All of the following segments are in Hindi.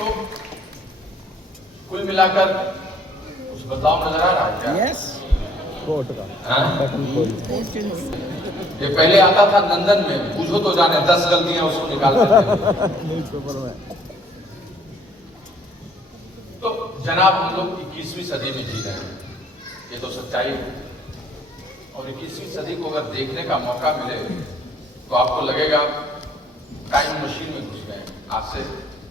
तो कुल मिलाकर कुछ बदलाव नजर आ रहा है क्या? यस कोट का बटन खोल। ये पहले आता था नंदन में, पूछो तो जाने 10 गलतियां उसको निकाल देते न्यूज़पेपर में। तो जनाब हम लोग 21वीं सदी में जी रहे हैं, ये तो सच्चाई है। और 21वीं सदी को अगर देखने का मौका मिले तो आपको लगेगा टाइम मशीन में घुस गए। आज से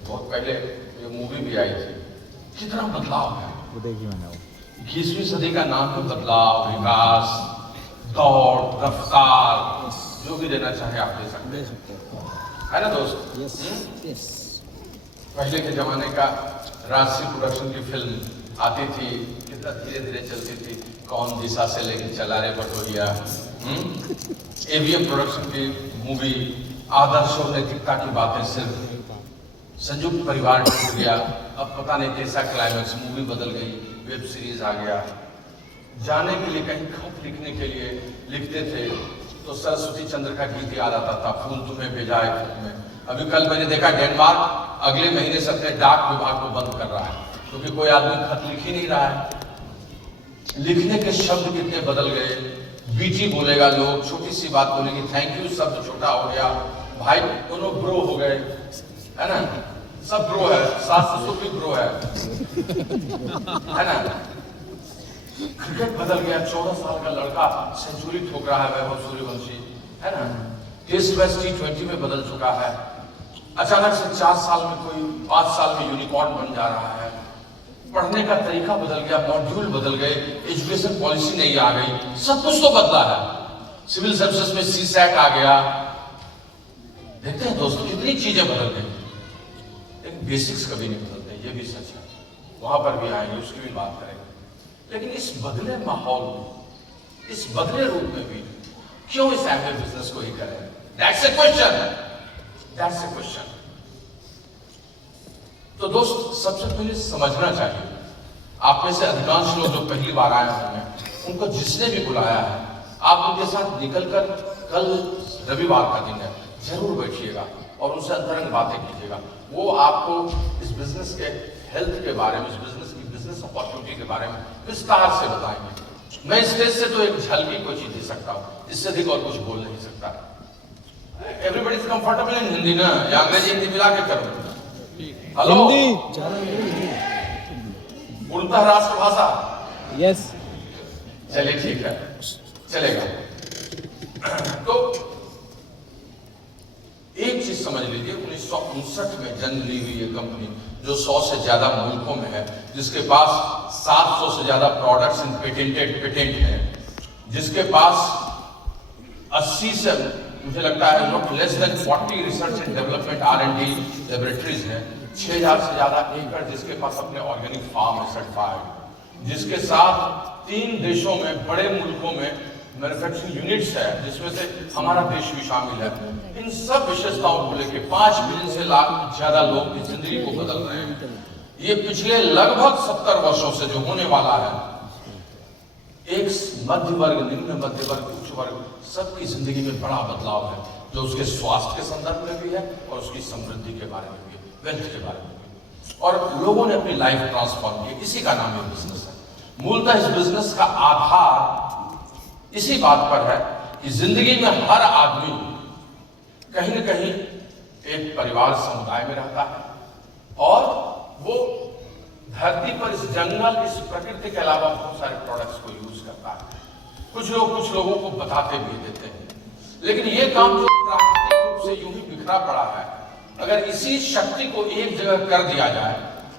बहुत पहले ये मूवी भी आई थी, कितना बदलाव है। वो देखी मैंने वो। 21वीं सदी का नाम है बदलाव, विकास, दौड़, रफ्तार, जो भी देना चाहे आप दे सकते हैं, है ना दोस्त? Yes yes. पहले के जमाने का राजसी प्रोडक्शन की फिल्म आती थी, कितना धीरे धीरे चलती थी, कौन दिशा से लेके चला रे बटोरिया। एवीएम प्रोडक्शन की मूवी, आदर्श और नैतिकता की बातें, सिर्फ संयुक्त परिवार टूट गया, अब पता नहीं कैसा क्लाइमेक्स, मूवी बदल गई, वेब सीरीज आ गया। जाने के लिए कहीं खत लिखने के लिए लिखते थे तो सरस्वती चंद्र का गीत याद आता था, फूल तुम्हें भेजा है खत में। अभी कल मैंने देखा डेनमार्क अगले महीने से अपने डाक विभाग को बंद कर रहा है, क्योंकि कोई आदमी खत लिख ही नहीं रहा है। लिखने के शब्द कितने बदल गए, बीटी बोलेगा लोग, छोटी सी बात बोलेगी थैंक यू शब्द छोटा हो गया, भाई दोनों ब्रो हो गए, है ना? सब ब्रो है, सास ससुर भी ब्रो है ना? क्रिकेट बदल गया, 14 साल का लड़का सेंचुरी ठोक रहा है, वैभव सूर्यवंशी, है ना? टेस्ट मैच T20 में बदल चुका है। अचानक से 4 साल में कोई 5 साल में यूनिकॉर्न बन जा रहा है। पढ़ने का तरीका बदल गया, मॉड्यूल बदल गए, एजुकेशन पॉलिसी नहीं आ गई, सब कुछ तो बदला है। सिविल सर्विसेज में CSAT आ गया। देखते हैं दोस्तों कितनी चीजें बदल गई, लेकिन बेसिक्स कभी नहीं बदलते, ये भी सच है। वहां पर भी आएंगे, उसकी भी बात करेंगे। लेकिन इस बदले माहौल में, इस बदले रूप में भी क्यों इस एवरेज बिजनेस को ही करें? That's a question. That's a question. तो दोस्त सबसे पहले समझना चाहिए, आप में से अधिकांश लोग जो पहली बार आए हैं, उनको जिसने भी बुलाया है, आप उनके साथ निकलकर, कल रविवार का दिन है, जरूर बैठिएगा और उनसे अंतरंग बातें कीजिएगा। वो आपको इस बिजनेस के हेल्थ के बारे में, इस बिजनेस की बिजनेस अपॉर्चुनिटी के बारे में विस्तार से बताएंगे। मैं स्टेज से तो एक झलकी कोई चीज दे सकता हूँ, इससे अधिक और कुछ बोल नहीं सकता। Everybody is comfortable in Hindi ना, या अंग्रेजी हिंदी मिला के करो? हेलो, पूर्णतः राष्ट्रभाषा? यस। चलिए ठीक है, चलेगा। तो एक चीज समझ लीजिए, 1959 में जन्म ली हुई ये कंपनी जो 100 से ज्यादा मुल्कों में है, जिसके पास 700 से ज्यादा प्रोडक्ट्स इन पेटेंट है, जिसके पास 80 से मुझे लगता है not less than 40 research and development R&D laboratories हैं, 6000 से ज्यादा एकड़ जिसके पास अपने ऑर्गेनिक फार्म है सर्टिफाइड, जिसके साथ 3 देशों में, बड़े मुल्कों में मैन्युफैक्चरिंग यूनिट्स है, जिसमें से हमारा देश भी शामिल है। इन सब विशेषताओं को लेकर 5 मिलियन से लाख ज्यादा लोग की जिंदगी को बदल रहे हैं। ये पिछले लगभग 70 वर्षों से जो होने वाला है, एक मध्य वर्ग, निम्न मध्य वर्ग, उच्च वर्ग, सबकी जिंदगी में बड़ा बदलाव है, जो उसके स्वास्थ्य के संदर्भ में भी है और उसकी समृद्धि के बारे में भी, वेल्थ के बारे में भी। और लोगों ने अपनी लाइफ ट्रांसफॉर्म की, इसी का नाम ये बिजनेस है। मूलतः इस बिजनेस का आधार इसी बात पर है कि जिंदगी में हर आदमी कहीं न कहीं एक परिवार समुदाय में रहता है और वो धरती पर, इस जंगल, इस प्रकृति के अलावा बहुत सारे प्रोडक्ट्स को यूज करता है। कुछ लोग कुछ लोगों को बताते भी देते हैं, लेकिन ये काम जो प्राकृतिक रूप से यूं ही बिखरा पड़ा है, अगर इसी शक्ति को एक जगह कर दिया जाए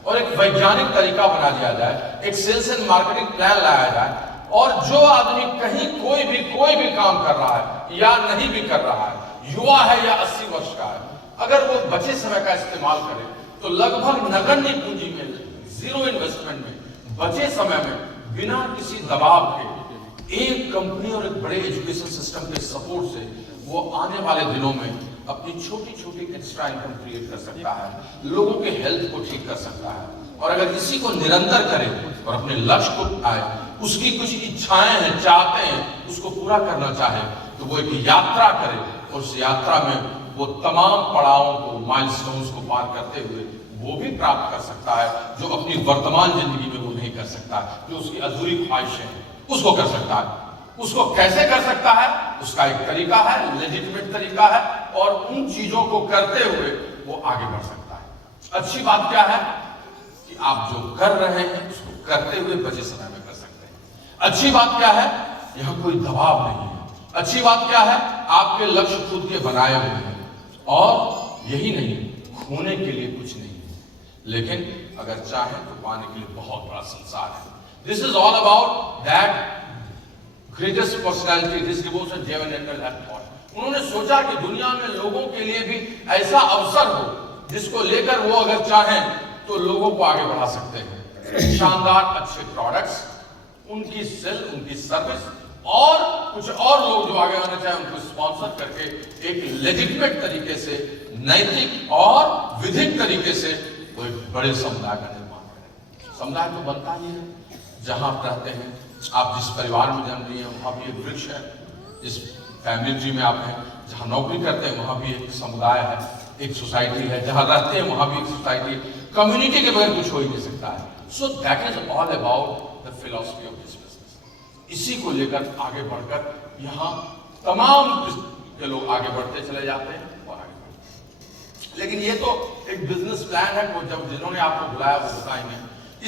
और एक वैज्ञानिक तरीका बना दिया जाए, एक सेल्स एंड मार्केटिंग प्लान लाया जाए, और जो आदमी कहीं कोई भी काम कर रहा है या नहीं भी कर रहा है, युवा है या 80 वर्ष का है, अगर वो बचे समय का इस्तेमाल करे तो लगभग नगण्य पूंजी में, जीरो इन्वेस्टमेंट में, बचे समय में, बिना किसी दबाव के, एक कंपनी और एक बड़े एजुकेशन सिस्टम के सपोर्ट से वो आने वाले दिनों में अपनी छोटी छोटी एक्स्ट्रा इनकम क्रिएट कर सकता है, लोगों के हेल्थ को ठीक कर सकता है। और अगर इसी को निरंतर करे और अपने लक्ष्य को पाए, उसकी कुछ इच्छाएं हैं, चाहते हैं, उसको पूरा करना चाहे, तो वो एक यात्रा करे और उस यात्रा में वो तमाम पड़ावों को, माइलस्टोन्स को पार करते हुए वो भी प्राप्त कर सकता है जो अपनी वर्तमान जिंदगी में वो नहीं कर सकता, जो उसकी अधूरी ख्वाहिशें हैं उसको कर सकता है। उसको कैसे कर सकता है, उसका एक तरीका है, लेजिटिमेट तरीका है, और उन चीजों को करते हुए वो आगे बढ़ सकता है। अच्छी बात क्या है कि आप जो कर रहे हैं उसको करते हुए बचे समय में कर सकते हैं। अच्छी बात क्या है, यह कोई दबाव नहीं है। अच्छी बात क्या है, आपके लक्ष्य खुद के बनाए हुए हैं, और यही नहीं, खोने के लिए कुछ नहीं है, लेकिन अगर चाहे तो पाने के लिए बहुत बड़ा संसार है। This is all about that greatest personality, this devotion जेवन एंडल हैड थॉट। उन्होंने सोचा कि दुनिया में लोगों के लिए भी ऐसा अवसर हो जिसको लेकर वो अगर चाहें तो लोगों को आगे बढ़ा सकते हैं। शानदार अच्छे प्रोडक्ट्स, उनकी सेल, उनकी सर्विस, और कुछ और लोग जो आगे आना चाहे उनको स्पॉन्सर करके एक लेजिटिमेट तरीके से, नैतिक और विधिक तरीके से वो एक बड़े समुदाय का निर्माण करें। समुदाय तो बनता ही है जहां आप रहते हैं। आप जिस परिवार में जन्म लिए हैं वहां भी एक वृक्ष है, जिस फैमिली ट्री में आप हैं, जहां नौकरी करते हैं वहां भी एक समुदाय है, एक सोसाइटी है, जहां रहते हैं वहां भी एक सोसाइटी। कम्युनिटी के बगैर कुछ हो ही नहीं सकता है। So that is all about the philosophy of this business. इसी को लेकर आगे बढ़कर यहाँ तमाम के लोग आगे बढ़ते चले जाते हैं और आगे बढ़ते। लेकिन ये तो एक बिजनेस प्लान है, वो जब जिन्होंने आपको बुलाया वो बताएंगे।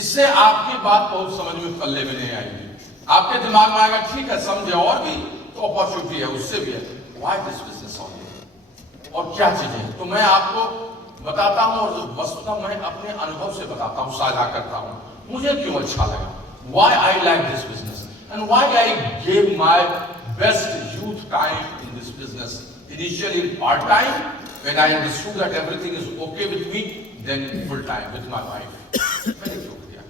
इससे आपकी बात बहुत समझ में पल्ले में नहीं आएगी। आपके दिमाग में आएगा ठीक है, समझे, और भी तो अपॉर्चुनिटी है, उससे भी है। व्हाई दिस बिजनेस ओनली, और क्या चीजें हैं तो मैं आपको बताता हूं, और वस्तुतः मैं अपने अनुभव से बताता हूं, साझा करता हूं मुझे क्यों अच्छा लगा, why I like this business and why I gave my best youth time in this business. Initially part time, when I understood that everything is okay with me, then full time with my wife. मैंने क्यों किया?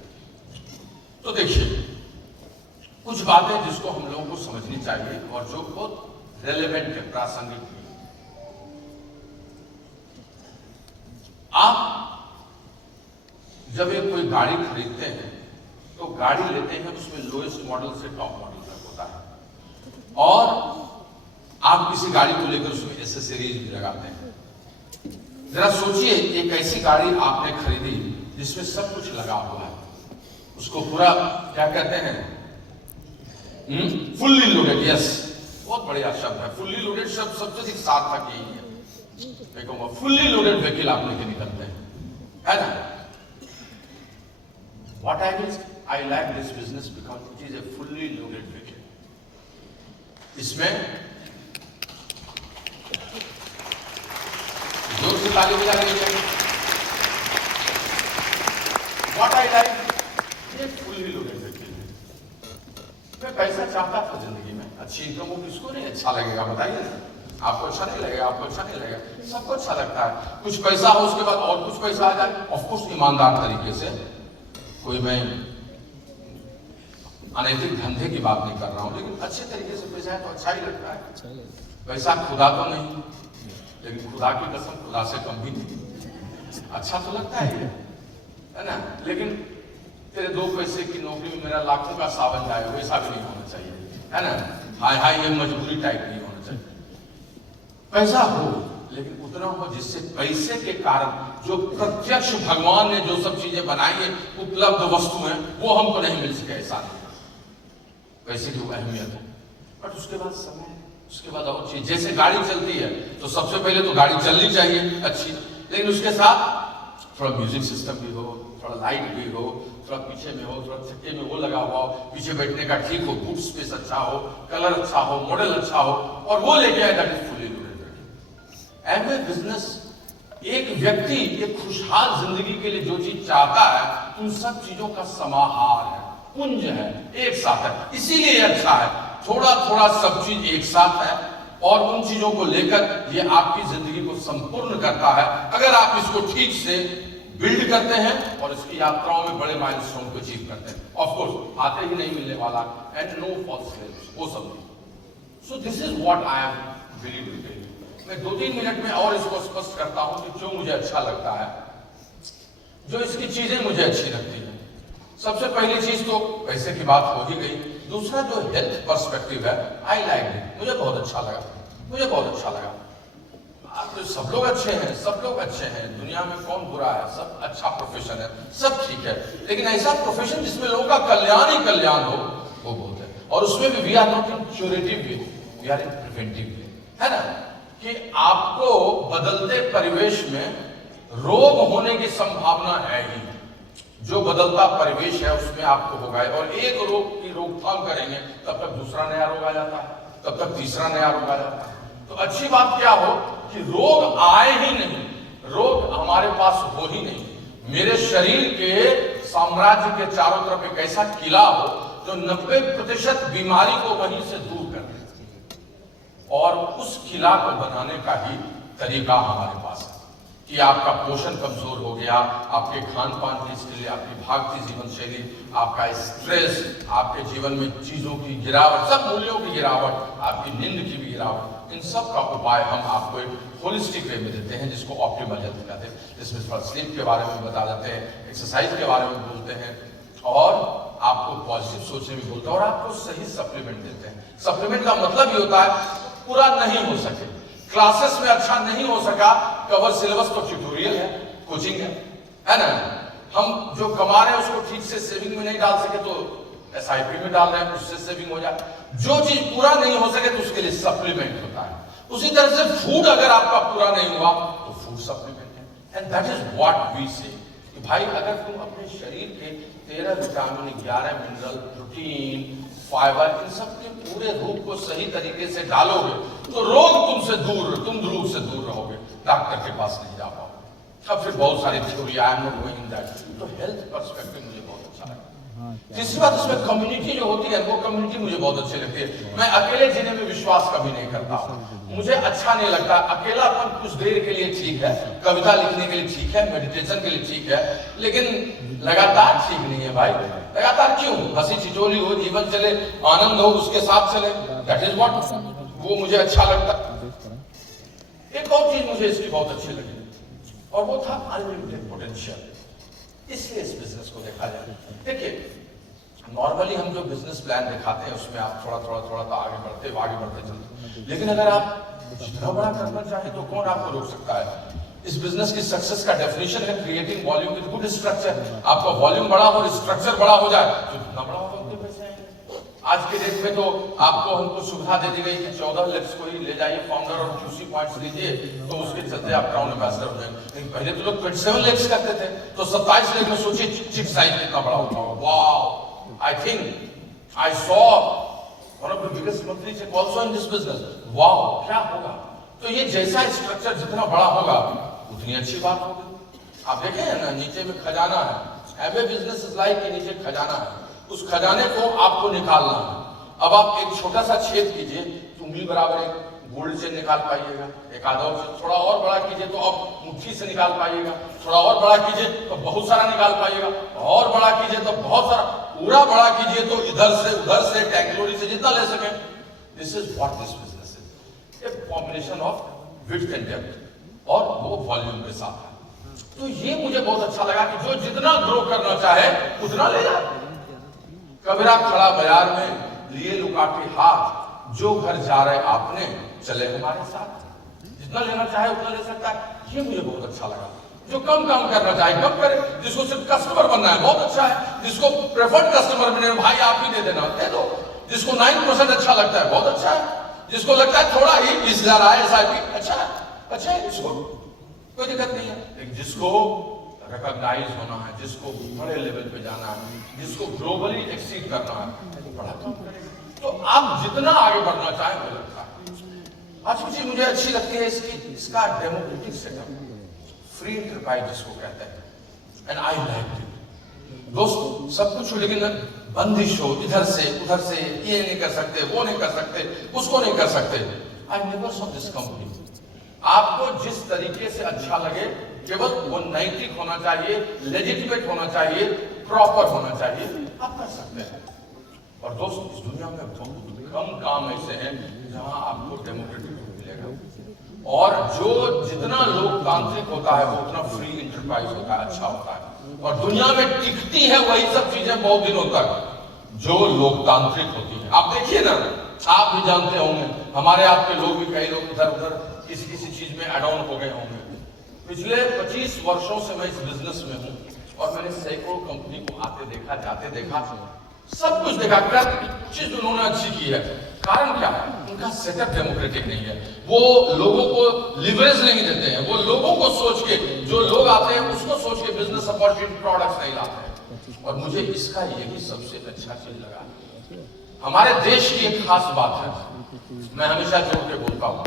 तो देखिए, कुछ बातें जिसको हम लोगों को समझनी चाहिए और जो बहुत रेलेवेंट है, प्रासंगिक है। आप जब एक कोई गाड़ी खरीदते हैं तो गाड़ी लेते हैं, उसमें लोएस्ट मॉडल से टॉप मॉडल तक होता है, और आप किसी गाड़ी को लेकर उसमें एसेसरीज भी लगाते हैं। जरा सोचिए, एक ऐसी गाड़ी आपने खरीदी जिसमें सब कुछ लगा हुआ है, उसको पूरा क्या कहते हैं, फुल्ली लोडेड। यस, बहुत बढ़िया शब्द है, फुल्ली लोडेड शब्द सबसे अधिक सार्थक यही है। मैं कहूंगा फुल्ली लोडेड व्हीकल आप लेके निकलते हैं, है ना। What I like this business because it is a fully loaded vehicle. इसमें जोर से ताली बजा लीजिए। What I like, ये fully loaded vehicle है। मैं पैसा चाहता था जिंदगी में, अच्छी इनकम हो, किसको नहीं अच्छा लगेगा बताइए ना। आपको अच्छा नहीं लगेगा, आपको अच्छा नहीं लगेगा, सबको अच्छा लगता है। कुछ पैसा हो उसके बाद और कुछ पैसा आ जाए, ऑफकोर्स ईमानदार तरीके से, कोई मैं अनैतिक धंधे की बात नहीं कर रहा हूं, लेकिन अच्छे तरीके से पैसा है तो अच्छा ही लगता है। पैसा खुदा तो नहीं, लेकिन खुदा की कसम खुदा से कम भी नहीं, अच्छा तो लगता है ना। लेकिन तेरे 2 पैसे की नौकरी में मेरा लाखों का सावन जाए, वैसा भी नहीं होना चाहिए, है ना। हाय हाय ये मजबूरी टाइप नहीं होना चाहिए। पैसा हो लेकिन उतना हो जिससे पैसे के कारण जो प्रत्यक्ष भगवान ने जो सब चीजें बनाई है, उपलब्ध वस्तु है, वो हमको नहीं मिल सके, ऐसा नहीं। पैसे की अहमियत है, बट उसके बाद समय है, उसके बाद और चीज। जैसे गाड़ी चलती है तो सबसे पहले तो गाड़ी चलनी चाहिए अच्छी, लेकिन उसके साथ थोड़ा म्यूजिक सिस्टम भी हो, थोड़ा लाइट भी हो, थोड़ा पीछे में हो, थोड़ा चक्के में वो लगा हुआ हो, पीछे बैठने का ठीक हो, बूट स्पेस अच्छा हो, कलर अच्छा हो, मॉडल अच्छा हो, और वो लेके आए, that is fully loaded. Amway business एक व्यक्ति एक खुशहाल जिंदगी के लिए जो चीज चाहता है, उन सब चीजों का समाहार है, पुंज है, एक साथ है। इसीलिए अच्छा है, थोड़ा थोड़ा सब चीज एक साथ है, और उन चीजों को लेकर ये आपकी जिंदगी को संपूर्ण करता है, अगर आप इसको ठीक से बिल्ड करते हैं और इसकी यात्राओं में बड़े माइलस्टोन को अचीव करते हैं। ऑफ कोर्स आते ही नहीं मिलने वाला, एंड नो फॉल्स क्लेम्स, वो सब नहीं। So this is what I have believed in. मैं 2-3 मिनट में और इसको स्पष्ट करता हूं कि क्यों मुझे अच्छा लगता है, जो इसकी चीजें मुझे अच्छी लगती है। सबसे पहली चीज तो पैसे की बात हो ही गई। दूसरा जो हेल्थ पर्सपेक्टिव है, आई लाइक इट, मुझे बहुत अच्छा लगा, मुझे बहुत अच्छा लगा। तो सब लोग अच्छे हैं, सब लोग अच्छे हैं, दुनिया में कौन बुरा है, सब अच्छा प्रोफेशन है, सब ठीक है, लेकिन ऐसा प्रोफेशन जिसमें लोगों का कल्याण ही कल्याण हो, वो बहुत है। और उसमें भी we are not in curative way, we are in preventive way, है ना, कि आपको बदलते परिवेश में रोग होने की संभावना है ही। जो बदलता परिवेश है उसमें आपको होगा, और एक रोग की रोकथाम करेंगे तब तक दूसरा नया रोग आ जाता है, तब तक तीसरा नया रोग आ जाता है। तो अच्छी बात क्या हो कि रोग आए ही नहीं, रोग हमारे पास हो ही नहीं। मेरे शरीर के साम्राज्य के चारों तरफ एक ऐसा किला हो जो 90% बीमारी को वहीं से दूर कर दे, और उस किला को बनाने का ही तरीका हमारे पास है कि आपका पोषण कमजोर हो गया, आपके खान पान की स्थिति, आपकी भागती जीवन शैली, आपका स्ट्रेस, आपके जीवन में चीजों की गिरावट, सब मूल्यों की गिरावट, आपकी नींद की भी गिरावट, इन सब का उपाय हम आपको एक होलिस्टिक वे में देते हैं जिसको ऑप्टिमल हेल्थ कहते हैं। जिसमें थोड़ा स्लीप के बारे में बता देते हैं, एक्सरसाइज के बारे में बोलते हैं, और आपको पॉजिटिव सोचने में बोलते हैं, और आपको सही सप्लीमेंट देते हैं। सप्लीमेंट का मतलब ये होता है पूरा नहीं हो सके, क्लासेस में अच्छा नहीं हो सका, कवर सिलेबस तो ट्यूटोरियल है, कोचिंग है ना, हम जो कमा रहे हैं उसको ठीक से सेविंग में नहीं डाल सके तो SIP में डाल रहे हैं, उससे सेविंग हो जाए। जो चीज पूरा नहीं हो सके तो उसके लिए सप्लीमेंट होता है। उसी तरह से फूड अगर आपका पूरा नहीं हुआ तो फूड सप्लीमेंट है, and that is what we say कि भाई अगर तुम अपने शरीर के 13 विटामिन, 11 मिनरल, प्रोटीन, फाइबर, इन सब के पूरे रूप को सही तरीके से डालोगे तो रोग तुमसे दूर, तुम रोग से दूर रहोगे, डॉक्टर के पास नहीं जा पाओगे। अब फिर बहुत सारी theory, I am not going in that. तो हेल्थ पर्सपेक्टिव मुझे बहुत अच्छा लगा। तीसरी बात, इसमें कम्युनिटी जो होती है वो कम्युनिटी मुझे बहुत अच्छी लगती है। मैं अकेले जीने में विश्वास कभी नहीं करता, मुझे अच्छा नहीं लगता। अकेलापन कुछ देर के लिए ठीक है, कविता लिखने के लिए ठीक है, मेडिटेशन के लिए ठीक है, लेकिन लगातार ठीक नहीं है भाई। लगातार क्यों? हंसी ठिठोली हो, जीवन चले, आनंद हो, उसके साथ चले, दैट इज व्हाट, वो मुझे अच्छा लगता। एक और चीज मुझे इसकी बहुत अच्छी लगी और वो था अनलिमिटेड पोटेंशियल। इसलिए इस बिजनेस को देखा जाए। देखिए, नॉर्मली हम जो बिजनेस प्लान दिखाते हैं उसमें आप थोड़ा तो आगे बढ़ते चलते, लेकिन अगर आप जितना बड़ा करना चाहे तो कौन आपको रोक सकता है? इस बिजनेस की सक्सेस का डेफिनेशन है creating volume with good structure. आपका वॉल्यूम बड़ा हो, स्ट्रक्चर बड़ा हो जाए तो जितना बड़ा होगा उतने पैसे आएंगे। आज के डेट में तो आपको हमको सुविधा दे दी गई कि 14 लैक्स को ही ले जाइए फाउंडर और QC पॉइंट्स लीजिए तो उसके चलते आप क्राउन एम्बेसडर हो जाएंगे। लेकिन पहले तो लोग 27 लैक्स करते थे, तो 27 लाख में सोचिए चिक साइज कितना बड़ा होता होगा। Wow, I think I saw one of the biggest monthly cheque also in this business. Wow, क्या होगा? तो ये जैसा स्ट्रक्चर जितना बड़ा होगा उतनी अच्छी बात होगी। आप देखें ना, नीचे में खजाना है, एवरी बिजनेस इज लाइक, के नीचे खजाना है, उस खजाने को आपको निकालना है। अब आप एक छोटा सा छेद कीजिए तो उंगली बराबर एक गोल्ड चेन निकाल पाइएगा, एक आधा थोड़ा और बड़ा कीजिए तो अब मुट्ठी से निकाल पाइएगा, थोड़ा और बड़ा कीजिए तो बहुत सारा निकाल पाइएगा, और बड़ा कीजिए तो बहुत सारा, पूरा बड़ा कीजिए तो इधर से उधर से टेक्नोलॉजी से जितना ले सके। This is what this business is, a combination of width and depth, और वो वॉल्यूम के साथ है। तो ये मुझे बहुत अच्छा लगा कि जो जितना ग्रो करना चाहे उतना ले जाए। कबीरा खड़ा बाजार में लिए लुका के हाथ, जो घर जा रहे आपने चले हमारे साथ, जितना लेना चाहे उतना ले सकता है। ये मुझे बहुत अच्छा लगा। जो कम काम करना चाहे कम करे, जिसको सिर्फ कस्टमर बनना है बहुत अच्छा है, जिसको प्रेफर्ड कस्टमर बने भाई आप ही दे देना दे दो, जिसको 9% अच्छा लगता है बहुत अच्छा है, जिसको लगता है थोड़ा ही 20,000 आए SIP अच्छा है, इसको कोई दिक्कत नहीं है। लेकिन जिसको रिकॉग्नाइज होना है, जिसको बड़े लेवल पे जाना है, जिसको ग्लोबली एक्सीड करना है, वो बड़ा काम करेगा। तो आप जितना आगे बढ़ना चाहें वो लगता है। आज चीज मुझे अच्छी लगती है इसका डेमोक्रेटिक सेटअप, फ्री एंटरप्राइज जिसको कहते हैं, एंड आई लाइक इट। दोस्त सब कुछ हो लेकिन बंदिश हो, इधर से उधर से, ये नहीं कर सकते, वो नहीं कर सकते, उसको नहीं कर सकते। I never saw this company. आपको जिस तरीके से अच्छा लगे, केवल वो नैतिक होना चाहिए, लेजिटिमेट होना चाहिए, प्रॉपर होना चाहिए, आप कर सकते हैं। और दोस्तों, इस दुनिया में बहुत कम काम ऐसे हैं जहां आपको डेमोक्रेटिक मिलेगा, और जो जितना लोकतांत्रिक होता है वो उतना फ्री इंटरप्राइज होता है, अच्छा होता है। और दुनिया में टिकती है वही सब चीजें बहुत दिनों तक जो लोकतांत्रिक होती है। आप देखिए ना, आप भी जानते होंगे, हमारे आपके लोग भी, कई लोग इधर उधर किसी किसी चीज में एड ऑन हो गए होंगे। पिछले 25 वर्षों से मैं इस बिजनेस में हूं और मैंने सैकड़ों कंपनी को आते देखा, जाते देखा, सब कुछ देखा। क्या चीज उन्होंने अच्छी की है, कारण क्या है? उनका सेटअप डेमोक्रेटिक नहीं है। वो लोगों को लिवरेज नहीं देते हैं, वो लोगों को सोच के, जो लोग आते हैं उसको सोच के बिजनेस अपॉर्चुनिटी प्रोडक्ट्स नहीं लाते हैं। और मुझे इसका यही सबसे अच्छा चीज लगा। हमारे देश की एक खास बात है, मैं हमेशा जोड़ के बोलता हूं,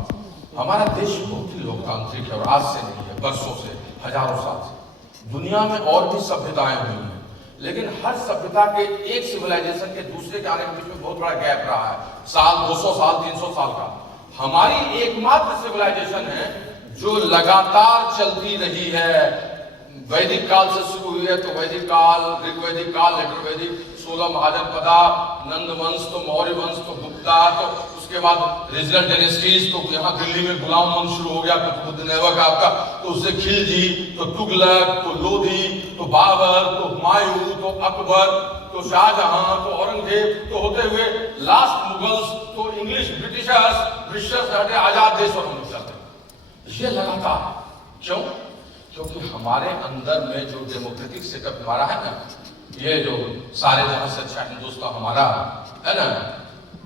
हमारा देश बहुत ही लोकतांत्रिक है और आज से नहीं है, बरसों से, हजारों साल से। दुनिया में और भी सभ्यताएं हुई हैं, लेकिन हर सभ्यता के एक सिविलाइजेशन के दूसरे के आने के बीच में बहुत बड़ा गैप रहा है, साल, 200 साल, 300 साल का। हमारी एकमात्र सिविलाइजेशन है जो लगातार चलती रही है। वैदिक काल से शुरू हुई है तो वैदिक काल, ऋग्वैदिक काल, लेटर वैदिक, 16 महाजनपदा, नंद वंश, तो मौर्य वंश, तो गुप्ता, तो उसके बाद रीजनल डायनेस्टीज, तो यहाँ दिल्ली में गुलाम वंश शुरू हो गया, कुतुबुद्दीन आपका, तो उससे खिलजी, तो तुगलक, तो लोधी, तो बाबर, तो हुमायूं, तो अकबर, तो शाहजहां, तो औरंगजेब, तो होते हुए लास्ट मुगल्स, तो इंग्लिश, ब्रिटिशर्स आजाद देश और हम लोग चलते। ये लगातार क्यों? क्योंकि हमारे अंदर में जो डेमोक्रेटिक सेटअप हमारा है ना, ये जो सारे जहां से अच्छा हिंदुस्तान हमारा है ना,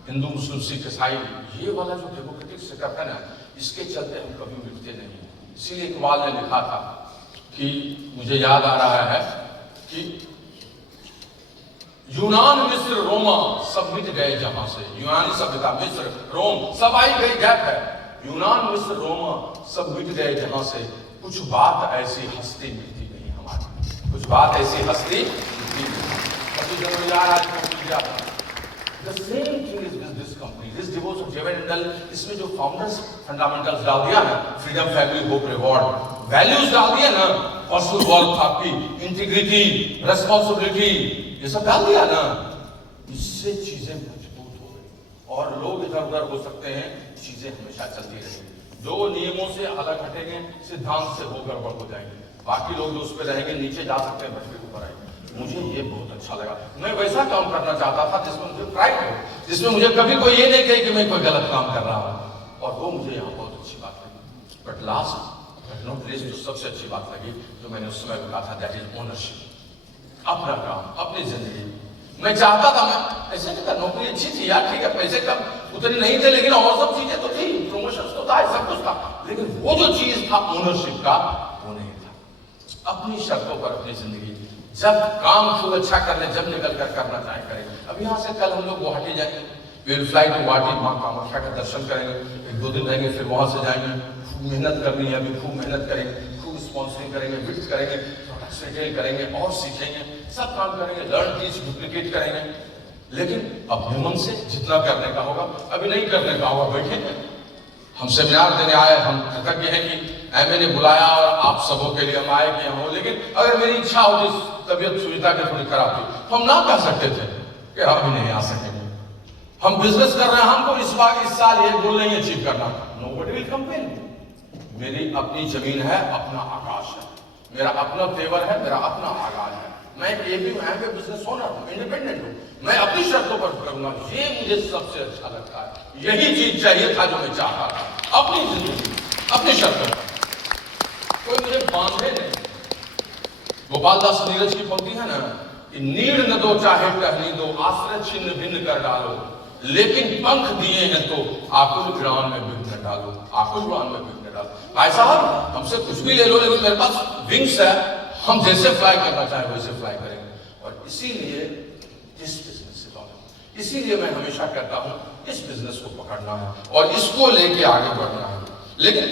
हिंदू मुस्लिम सिख ईसाई, ये वाला जो डेमोक्रेटिक सेटअप है ना, इसके चलते हम कभी मिटते नहीं। इसीलिए इकबाल ने लिखा था कि मुझे याद आ रहा है कि यूनान, मिस्र, रोमा सब मिट गए जहां से। यूनानी सभ्यता, मिस्र, रोम सब आई गई, गैप है। यूनान, मिस्र, रोमा सब मिट गए जहां से, कुछ बात ऐसी हस्ती मिलती नहीं हमारी, कुछ बात ऐसी हस्ती मिलती नहीं। The same thing is with this company, this divorce of Jevon Indal, इसमें जो फाउंडर्स फंडामेंटल्स डाल दिया ना, freedom, family, hope, reward, values डाल दिया ना, पर्सनल वर्थ आपकी, इंटीग्रिटी, रेस्पॉन्सिबिलिटी, ये सब डाल दिया ना, इससे चीजें मजबूत हो गई और लोग इधर उधर हो सकते हैं, चीजें हमेशा चलती रहेंगी। जो नियमों से अलग हटेंगे, सिद्धांत से वो गड़बड़ हो जाएंगे, बाकी लोग जो उस पर रहेंगे नीचे जा सकते हैं, बच के ऊपर आएंगे। मुझे ये बहुत अच्छा लगा। मैं वैसा काम करना चाहता था जिसमें मुझे प्राइड हो, जिसमें मुझे कभी कोई ये नहीं कहे कि मैं कोई गलत काम कर रहा हूं, और वो मुझे यहाँ बहुत अच्छी बात लगी। बट लास्ट नॉट लीस्ट, जो सबसे अच्छी बात लगी, जो मैंने उस समय कहा था, दैट इज ओनरशिप। अपना काम, अपनी जिंदगी। मैं चाहता था, मैं ऐसे नहीं था, नौकरी अच्छी थी यार, ठीक है, पैसे कम उतने नहीं थे, लेकिन और सब चीजें तो थी, प्रमोशन तो था, सब कुछ था, लेकिन वो जो चीज था ओनरशिप का, वो नहीं था। अपनी शर्तों पर अपनी जिंदगी, जब काम खूब अच्छा कर ले, जब निकल कर करना चाहे करेंगे। अब यहाँ से कल हम लोग गुवाहाटी जाएंगे, विल फ्लाई टू गुवाहाटी, माँ कामाख्या का दर्शन करेंगे, 1-2 दिन रहेंगे, फिर वहां से जाएंगे। खूब मेहनत करनी है, अभी खूब मेहनत करेंगे, खूब स्पॉन्सरिंग करेंगे, विजिट करेंगे, प्रोडक्ट्स रिटेल करेंगे और सीखेंगे, सब काम करेंगे, लर्न, टीच, डुप्लीकेट करेंगे। लेकिन अपने मन से जितना करने का होगा, अभी नहीं करने का होगा, बैठेंगे। हम सेमिनार देने आए, हम कृतज्ञ हैं कि एमए ने बुलाया और आप सबों के लिए हम आए कि हम हो, लेकिन अगर मेरी इच्छा होती, तबियत सुविधा की थोड़ी खराब थी, तो हम ना कह सकते थे कि हम भी नहीं आ सकेंगे। हम बिजनेस कर रहे हैं, हमको इस साल ये गोल नहीं अचीव करना, नोबडी विल कंप्लेन। मेरी अपनी जमीन है, अपना आकाश है, मेरा अपना तेवर है, मेरा अपना आगाज है। मैं ये भी बिजनेस ओनर हूँ, इंडिपेंडेंट हूँ, मैं अपनी शर्तों पर करूंगा। ये मुझे सबसे अच्छा लगता है, यही चीज चाहिए था जो मैं चाहता था, अपनी जिंदगी, अपनी शर्तों पर, कोई मुझे बांधे नहीं। गोपाल दास नीरज की पंक्ति है ना कि नीड़ न दो चाहे टहनी दो, आश्रय छिन्न भिन्न कर डालो, लेकिन पंख दिए हैं तो आकुल उड़ान में बिघ्न डालो, आकुल उड़ान में बिघ्न डालो। भाई साहब हमसे कुछ भी ले लो, लेकिन मेरे पास विंग्स है, हम जैसे फ्लाई करना चाहे वैसे फ्लाई करेंगे। और इसीलिए इस बिजनेस से लौटा, इसीलिए मैं हमेशा कहता हूं इस बिजनेस को पकड़ना है और इसको लेके आगे बढ़ना है। लेकिन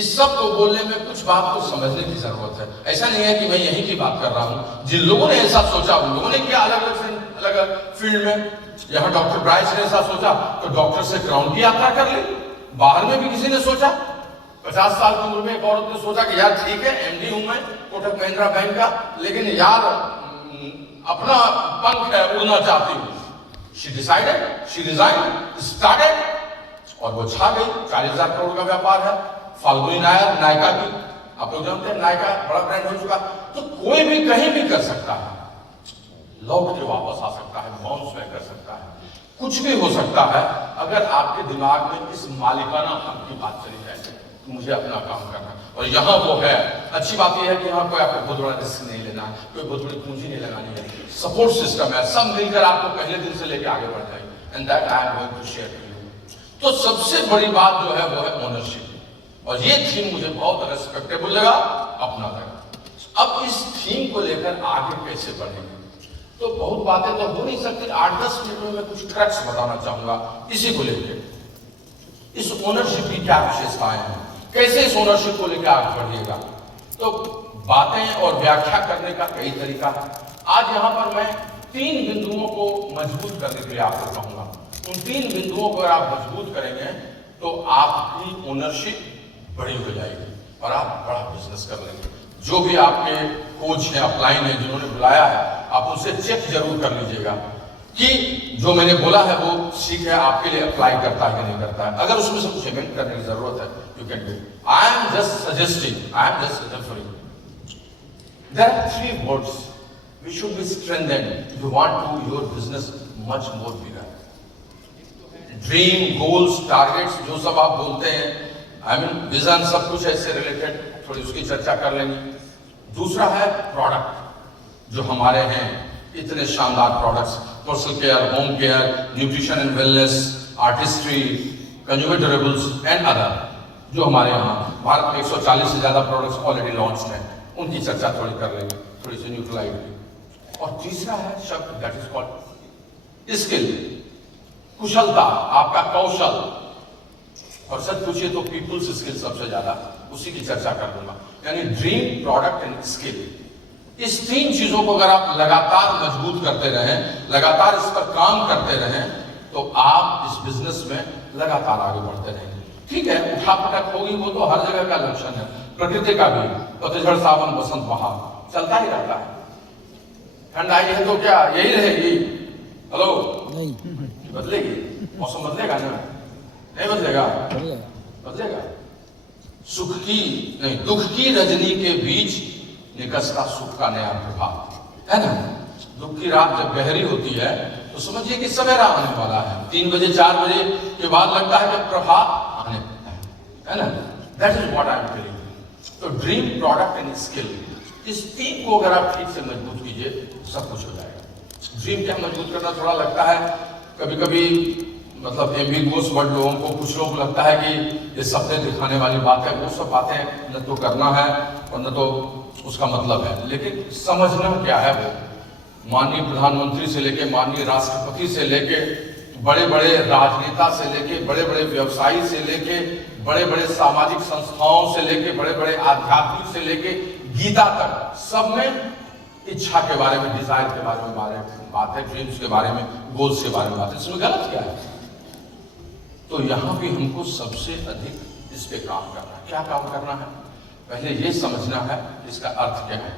इस सब को बोलने में कुछ बात को समझने की जरूरत है। ऐसा नहीं है कि मैं यही की बात कर रहा हूं, जिन लोगों ने ऐसा सोचा उन लोगों ने किया अलग अलग फील्ड में। यहाँ डॉक्टर ब्राइस ने ऐसा सोचा तो डॉक्टर से क्राउन की यात्रा कर ली। बाहर में भी किसी ने सोचा, 50 साल की उम्र में एक औरत ने सोचा कि यार ठीक है, एमडी हूं मैं कोटक महिंद्रा बैंक का, लेकिन यार अपना पंख है, उड़ना चाहती हूं। She decided, she resigned, started, और वो छा गई। 40,000 करोड़ का व्यापार है। फाल्गुनी नायर, नायका की, आप लोग जानते हैं, नायका बड़ा ब्रांड हो चुका। तो कोई भी कहीं भी कर सकता है, लौट के वापस आ सकता है, बाउंस बैक कर सकता है, कुछ भी हो सकता है अगर आपके दिमाग में इस मालिकाना हक की बात चली जाए। मुझे अपना काम करना है। और यहाँ वो है। अच्छी बात यह है कि यहाँ कोई आपको बहुत बड़ा रिस्क नहीं लेना है, कोई बहुत बड़ी पूंजी नहीं लगानी है, सपोर्ट सिस्टम है, सब मिलकर आपको पहले दिन से लेकर आगे बढ़ जाएंगे। And that I am going to share with you. तो सबसे बड़ी बात जो है वो है ओनरशिप, और ये थीम मुझे बहुत रेस्पेक्टेबल लगा, अपना लगा। अब इस थीम को लेकर आगे कैसे बढ़ेंगे, तो बहुत बातें तो हो नहीं सकती, 8-10 मिनट में मैं कुछ ट्रैक्स बताना चाहूंगा इसी को लेकर। इस ओनरशिप की क्या विशेषताएं हैं, कैसे इस ओनरशिप को लेकर आगे बढ़िएगा, तो बातें और व्याख्या करने का कई तरीका है। आज यहाँ पर मैं 3 बिंदुओं को मजबूत करने के लिए आपको कहूंगा। उन 3 बिंदुओं को अगर आप मजबूत करेंगे तो आपकी ओनरशिप बड़ी हो जाएगी और आप बड़ा बिजनेस कर लेंगे। जो भी आपके कोच हैं, अपलाइन है, जिन्होंने बुलाया है, आप उनसे चेक जरूर कर लीजिएगा कि जो मैंने बोला है वो ठीक है, आपके लिए अप्लाई करता है कि नहीं करता है। अगर उसमें से कुछ अमेंड करने की जरूरत है, you can do. I am just suggesting, I am just suggesting. There are 3 words which should be strengthened if you want to your business much more bigger. Dream, goals, targets, जो सब आप बोलते हैं, आई मीन विजन, सब कुछ ऐसे रिलेटेड, थोड़ी उसकी चर्चा कर लेंगे। दूसरा है प्रोडक्ट, जो हमारे हैं इतने शानदार products, personal care, home care, nutrition and wellness, artistry, consumer durables and other, जो हमारे यहाँ भारत में 140 से ज्यादा प्रोडक्ट्स ऑलरेडी लॉन्च हैं, उनकी चर्चा थोड़ी कर लेंगे, थोड़ी सी न्यूट्रलाइज की। और तीसरा है शब्द दैट इज कॉल्ड स्किल, कुशलता, आपका कौशल, और सच पूछिए तो पीपुल्स स्किल सबसे ज्यादा, उसी की चर्चा कर दूंगा। यानी ड्रीम, प्रोडक्ट एंड स्किल, इस 3 चीजों को अगर आप लगातार मजबूत करते रहें, लगातार इस पर काम करते रहें, तो आप इस बिजनेस में लगातार आगे बढ़ते रहेंगे। ठीक है, उठापटक होगी, वो तो हर जगह का लक्षण है, प्रकृति का भी, पतझड़, सावन, बसंत, बहार चलता ही रहता है। ठंड आई है तो क्या यही रहेगी? हेलो, नहीं बदलेगी? मौसम बदलेगा ना? नहीं बदलेगा? बदलेगा। सुख की नहीं, दुख की रजनी के बीच निकसता सुख का नया प्रभात, है ना? दुख की रात जब गहरी होती है तो समझिए कि सवेरा आने वाला है। 3 बजे 4 बजे के बाद लगता है कि प्रभात आने वाला है ना? That is what I am telling you. तो ड्रीम, प्रोडक्ट एंड स्किल, इस 3 को अगर आप ठीक से मजबूत कीजिए, सब कुछ हो जाएगा। ड्रीम क्या मजबूत करना थोड़ा लगता है कभी कभी, मतलब एम्बिगुअस वर्ड लोगों को, कुछ लोगों को लगता है कि ये सपने दिखाने वाली बात है, वो सब बातें न तो करना है और न तो उसका मतलब है, लेकिन समझना क्या है वो। माननीय प्रधानमंत्री से लेके, माननीय राष्ट्रपति से लेके, बड़े बड़े राजनेता से लेके, बड़े बड़े व्यवसायी से लेके, बड़े बड़े सामाजिक संस्थाओं से लेके, बड़े बड़े आध्यात्मिक से लेके गीता तक, सब में इच्छा के बारे में, डिजायर के बारे में बात है, ड्रीम्स के बारे में, गोल्स के बारे में बात है। इसमें गलत क्या है? तो यहाँ भी हमको सबसे अधिक इस पे काम करना है। क्या काम करना है? पहले ये समझना है इसका अर्थ क्या है।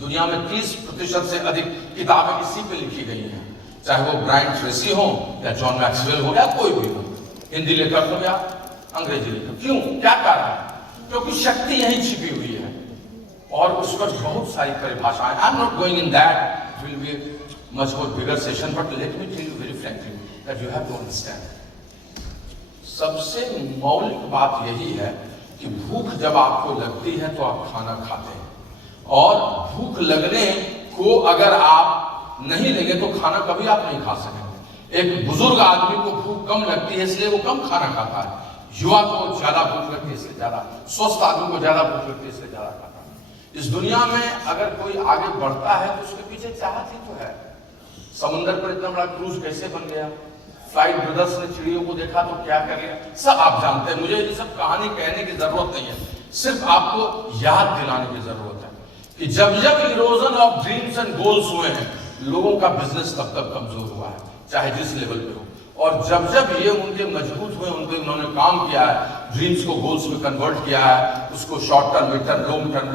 दुनिया में 30% से अधिक किताबें इसी पे लिखी गई हैं, चाहे वो ब्रायन ट्रेसी हो या जॉन मैक्सवेल हो या कोई भी हो, हिंदी लेखक हो या अंग्रेजी लेखक। क्यों? क्या कारण? क्योंकि शक्ति यहीं छिपी हुई है और उस पर बहुत सारी परिभाषाएं। I am not going in that, it will be much more bigger session, but let me tell you very frankly that you have to understand. सबसे मौलिक बात यही है कि भूख जब आपको लगती है तो आप खाना खाते हैं, और भूख लगने को अगर आप नहीं लेंगे तो खाना कभी आप नहीं खा सकेंगे। एक बुजुर्ग आदमी को भूख कम लगती है इसलिए वो कम खाना खाता है, युवा को ज्यादा भूख लगती है इसलिए ज्यादा, स्वस्थ आदमी को ज्यादा भूख लगती है इसलिए ज्यादा खाता है। इस दुनिया में अगर कोई आगे बढ़ता है तो उसके पीछे चाहत ही तो है। समुद्र पर इतना बड़ा क्रूज कैसे बन गया? फ्लाइट ब्रदर्स ने चिड़ियों को देखा तो क्या कर लिया, सब आप जानते हैं। मुझे ये सब कहानी कहने की जरूरत नहीं है, सिर्फ आपको याद दिलाने की जरूरत है कि जब जब erosion of dreams and goals हुए हैं, लोगों का बिजनेस तब तक कमजोर हुआ है, चाहे जिस लेवल पे हो। और जब जब ये उनके मजबूत हुए, उन पे उन्होंने काम किया है, ड्रीम्स को गोल्स में कन्वर्ट किया है, उसको short term, mid term,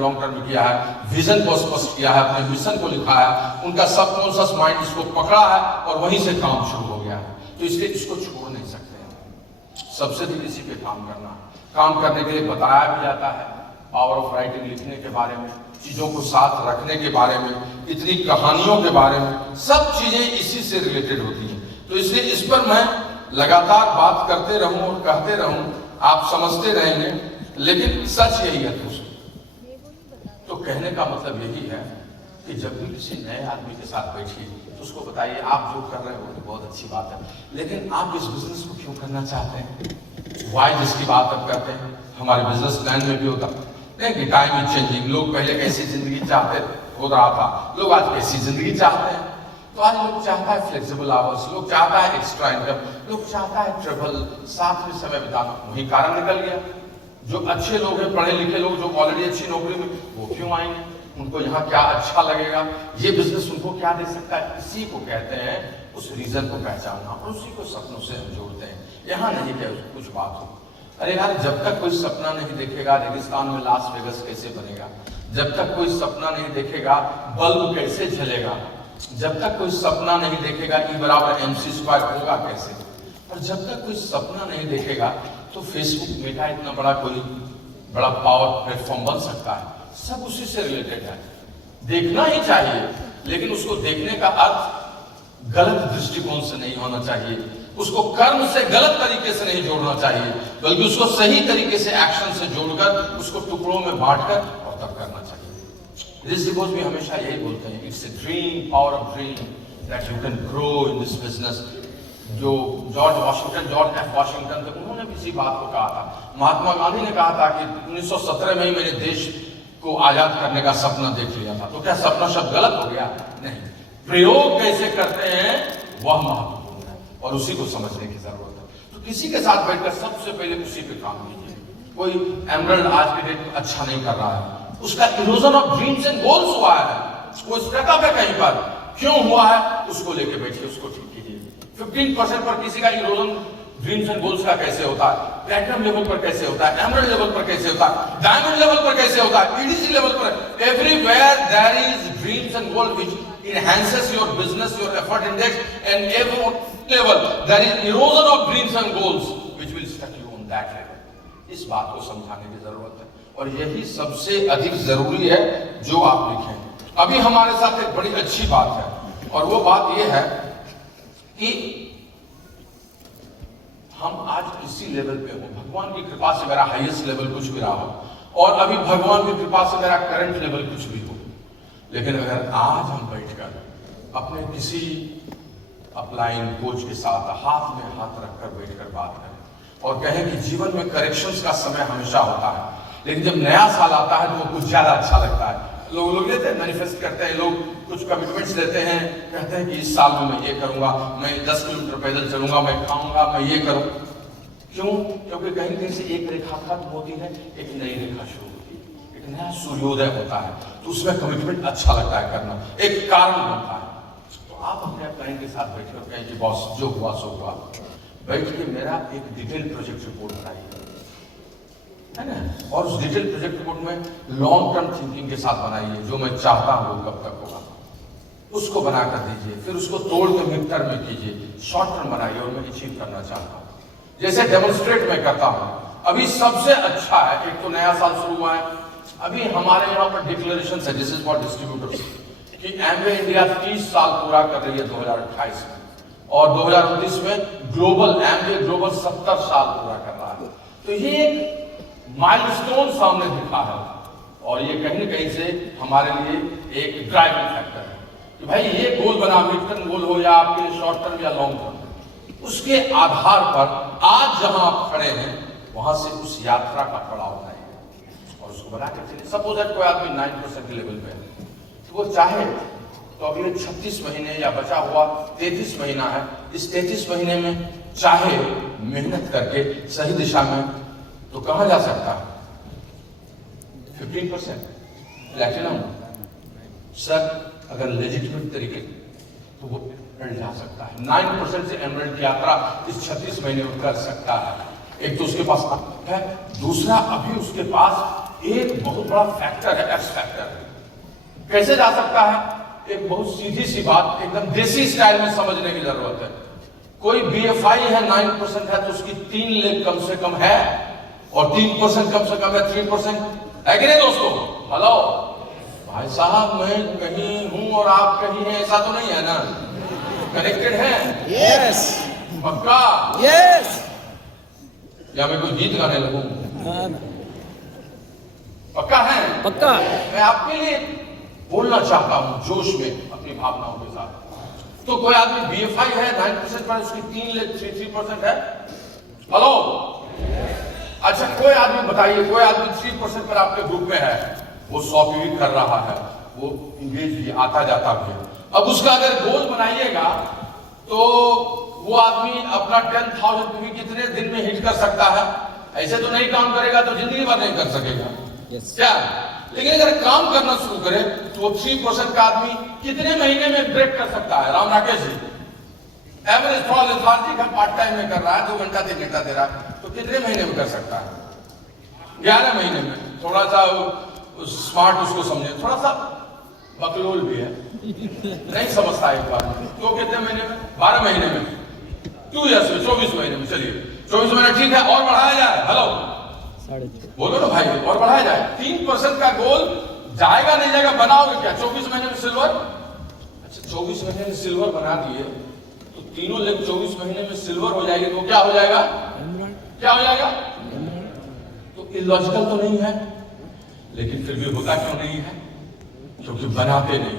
long term में किया है, विजन को स्पष्ट किया है, अपने मिशन को लिखा है, उनका सबकॉन्शियस माइंड इसको पकड़ा है और वहीं से काम शुरू हो गया है। तो इसलिए इसको छोड़ नहीं सकते हैं। सबसे भी इसी पे काम करना, काम करने के लिए बताया भी जाता है, पावर ऑफ राइटिंग लिखने के बारे में, चीजों को साथ रखने के बारे में, इतनी कहानियों के बारे में, सब चीजें इसी से रिलेटेड होती हैं। तो इसलिए इस पर मैं लगातार बात करते रहूं और कहते रहूं आप समझते रहेंगे, लेकिन सच यही है दोस्तों। तो कहने का मतलब यही है कि जब भी किसी नए आदमी के साथ बैठिए तो उसको बताइए आप जो कर रहे हो तो बहुत अच्छी बात है, लेकिन आप इस बिजनेस को क्यों करना चाहते हैं, वाई जिसकी बात आप करते हैं। हमारे बिजनेस प्लान में भी होता नहीं कि टाइम इज चेंजिंग, लोग पहले कैसी जिंदगी चाहते हो रहा था, लोग आज कैसी जिंदगी चाहते हैं। तो आज लोग चाहता है फ्लेक्सिबल आवर्स, लोग चाहता है एक्स्ट्रा इनकम, लोग चाहता है ट्रेवल, साथ में समय बिताना। वही कारण निकल गया, जो अच्छे लोग हैं, पढ़े लिखे लोग जो ऑलरेडी अच्छी नौकरी में, वो क्यों आएंगे, उनको यहाँ क्या अच्छा लगेगा, ये बिजनेस उनको क्या दे सकता है। इसी को कहते हैं उस रीजन को पहचानना, और उसी को सपनों से हम जोड़ते हैं। यहाँ नहीं कि कुछ बात हो, अरे यार जब तक कोई सपना नहीं देखेगा रेगिस्तान में लास वेगस कैसे बनेगा, जब तक कोई सपना नहीं देखेगा बल्ब कैसे जलेगा, जब तक कोई सपना नहीं देखेगा E बराबर MC² होगा कैसे, और जब तक कोई सपना नहीं देखेगा तो फेसबुक मेटा इतना बड़ा कोई बड़ा पावर प्लेटफॉर्म बन सकता है। सब उसी से रिलेटेड है, देखना ही चाहिए, लेकिन उसको देखने का अर्थ गलत दृष्टिकोण से नहीं होना चाहिए, उसको कर्म से गलत तरीके से नहीं जोड़ना चाहिए, बल्कि उसको सही तरीके से एक्शन से जोड़कर उसको टुकड़ों में बांटकर और तब करना चाहिए। ऋषि घोष भी हमेशा यही बोलते हैं, it's a dream, power of dream that you can grow in this business. जो जॉर्ज F. वॉशिंगटन थे, उन्होंने भी इसी बात को कहा था। महात्मा गांधी ने कहा था कि 1917 में ही मैंने देश को आजाद करने का सपना देख लिया था। तो क्या सपना शब्द गलत हो गया? नहीं, प्रयोग कैसे करते हैं वह महत्वपूर्ण है और उसी को समझने की जरूरत है। तो किसी के साथ बैठकर सबसे पहले उसी पे काम कीजिए। कोई एमरल्ड आज के डेट में अच्छा नहीं कर रहा है, उसका erosion of dreams and goals हुआ है, वो स्टकअप है कहीं पर, क्यों हुआ है उसको लेके बैठिए, उसको ठीक कीजिए। 15% पर किसी का इरोजन ड्रीम्स एंड गोल्स का कैसे होता है, प्लैटिनम लेवल पर कैसे होता है, एमरल्ड लेवल पर कैसे होता है, डायमंड लेवल पर कैसे होता है, EDC लेवल पर, everywhere there is dreams and goal which enhances your business, your effort index, and every level there is erosion of dreams and goals which will stuck you on that level। इस बात को समझाने की जरूरत है और यही सबसे अधिक जरूरी है जो आप लिखें। अभी हमारे साथ एक बड़ी अच्छी बात है और वो बात ये है कि हम आज किसी लेवल पे हो, भगवान की कृपा से मेरा हाईएस्ट लेवल कुछ भी रहा हो और अभी भगवान की कृपा से मेरा करंट लेवल कुछ भी हो, लेकिन अगर आज हम बैठकर अपने किसी अपलाइन कोच के साथ हाथ में हाथ रखकर बैठकर बात करें और कहें कि जीवन में करेक्शंस का समय हमेशा होता है, लेकिन जब नया साल आता है तो वो कुछ ज्यादा अच्छा लगता है। लोग लेते हैं, मैनिफेस्ट करते हैं, लोग कुछ कमिटमेंट्स लेते हैं, कहते हैं कि इस साल में मैं ये करूंगा, मैं 10 किलोमीटर पैदल चलूंगा, मैं खाऊंगा, मैं ये करूं। क्यों? क्योंकि कहीं कहीं से एक रेखा खत्म होती है, एक नई रेखा शुरू होती है, एक नया सूर्योदय होता है, तो उसमें कमिटमेंट अच्छा लगता है करना, एक कारण बनता है। तो आप अपने क्लाइंट के साथ बैठे और कहें कि बॉस जो हुआ सो हुआ, बैठ के मेरा एक डिटेल प्रोजेक्ट रिपोर्ट बनाइए, है ना, और उस डिटेल प्रोजेक्ट रिपोर्ट में लॉन्ग टर्म थिंकिंग के साथ बनाइए, जो मैं चाहता हूं वो कब तक होगा उसको बनाकर दीजिए, फिर उसको तोड़ के मिड टर्म में कीजिए, शॉर्ट टर्म बनाइए और मैं अचीव करना चाहता हूं, जैसे डेमोन्स्ट्रेट मैं करता हूं। अभी सबसे अच्छा है, एक तो नया साल शुरू हुआ है, अभी हमारे यहाँ पर डिक्लेरेशन है, दिस इज फॉर डिस्ट्रीब्यूटर्स, कि एमवे इंडिया 30 साल पूरा कर रही है 2028 में और 2029 में ग्लोबल एमवे ग्लोबल 70 साल पूरा कर रहा है। तो ये एक माइलस्टोन सामने दिखा है और ये कहीं न कहीं से हमारे लिए एक ड्राइविंग फैक्टर है कि भाई ये गोल बना, मिड टर्म गोल हो या आपके लिए शॉर्ट टर्म या लॉन्ग टर्म, उसके आधार पर आज जहां आप खड़े हैं वहां से उस यात्रा का पड़ाव बनाइए और उसको बना के चलिए। सपोज दैट कोई आदमी 9% लेवल पे है, तो वो चाहे तो अगले 36 महीने या बचा हुआ 33 महीना है, इस 33 महीने में चाहे मेहनत करके सही दिशा में तो कहां जा सकता है? 15% प्लैटिनम सर, अगर लेजिटिमेट तरीके तो वो एमरल्ड जा सकता है। 9% से एमरल्ड की यात्रा इस 36 महीने में कर सकता है। एक तो उसके पास है, दूसरा अभी उसके पास एक बहुत बड़ा फैक्टर है, एक्स फैक्टर। कैसे जा सकता है? एक बहुत सीधी सी बात, एकदम देसी स्टाइल में समझने की जरूरत है। कोई BFI है 9% है तो उसकी 3 लेग कम से कम है और 3% कम से कम है 3% है कि नहीं दोस्तों? हेलो भाई साहब, मैं कहीं हूं और आप कहीं हैं, ऐसा तो नहीं है ना? कनेक्टेड है? Yes. पक्का? Yes. या मैं कोई गीत गाने लगूं? हाँ, पक्का है? पक्का। मैं आपके लिए बोलना चाहता हूं जोश में अपनी भावनाओं के साथ। तो कोई आदमी BFI है 9% पर, उसकी 3% है। हेलो, अच्छा कोई आदमी बताइए, कोई आदमी 3% पर आपके ग्रुप में है, वो 100 भी कर रहा है, वो इंगेज भी, आता जाता भी है। अब उसका अगर गोल बनाइएगा तो वो आदमी अपना 10,000 भी कितने दिन में हिट कर सकता है? ऐसे तो नहीं काम करेगा तो जिंदगी भर नहीं कर सकेगा। Yes. क्या? लेकिन अगर काम करना शुरू करे तो वो 3% का आदमी कितने महीने में ब्रेक कर सकता है? Ram Rakesh ji, average for lethargic हम पार्ट टाइम में कर रहा है, 2 घंटा 3 घंटा दे रहा है, तो कितने महीने में कर सकता है? 11 महीने में। थोड़ा सा स्मार्ट उसको समझे, थोड़ा सा बकलोल भी है, नहीं समझता एक बार में। तो कितने महीने में? 12 महीने में, 2 इयर्स में, 24 महीने में। चलिए 24 महीने ठीक है, और बढ़ाया जाए। हेलो, 6.5 बोलो ना भाई, और बढ़ाया जाए। 3% का गोल जाएगा नहीं जाएगा, बनाओगे क्या? 24 महीने में सिल्वर। अच्छा 24 महीने में सिल्वर बना दिए तो तीनों लोग 24 महीने में सिल्वर हो जाएगी, तो क्या हो जाएगा? क्या हो जाएगा? तो इलॉजिकल तो नहीं है, लेकिन फिर भी होता क्यों नहीं है? क्योंकि बनाते नहीं,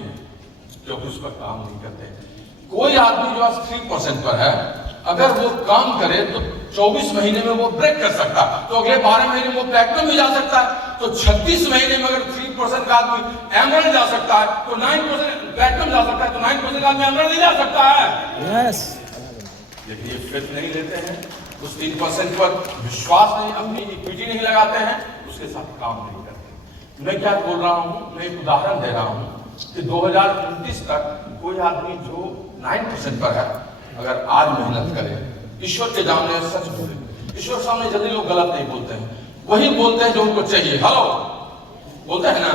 क्योंकि उस पर काम नहीं करते। कोई आदमी जो आज 3% पर है, अगर वो काम करे तो 24 महीने में वो ब्रेक कर सकता है, तो अगले 12 महीने में वो प्लैटिनम भी जा सकता है। तो 36 महीने में अगर 3% का आदमी एमरल्ड जा सकता है, तो 9% प्लैटिनम जा सकता है, तो 9% का आदमी एमरल्ड नहीं जा सकता है। Yes. लेकिन ये फेथ नहीं लेते हैं, उस 3% पर विश्वास नहीं, अपनी इक्विटी नहीं लगाते हैं, उसके साथ काम नहीं करते। मैं क्या बोल रहा हूं, मैं एक उदाहरण दे रहा हूं कि 2029 तक कोई आदमी जो 9% पर है, अगर आज मेहनत करे, ईश्वर के सामने सच बोले, ईश्वर सामने जल्दी लोग गलत नहीं बोलते हैं, वही बोलते हैं जो उनको चाहिए। हेलो, बोलते हैं ना,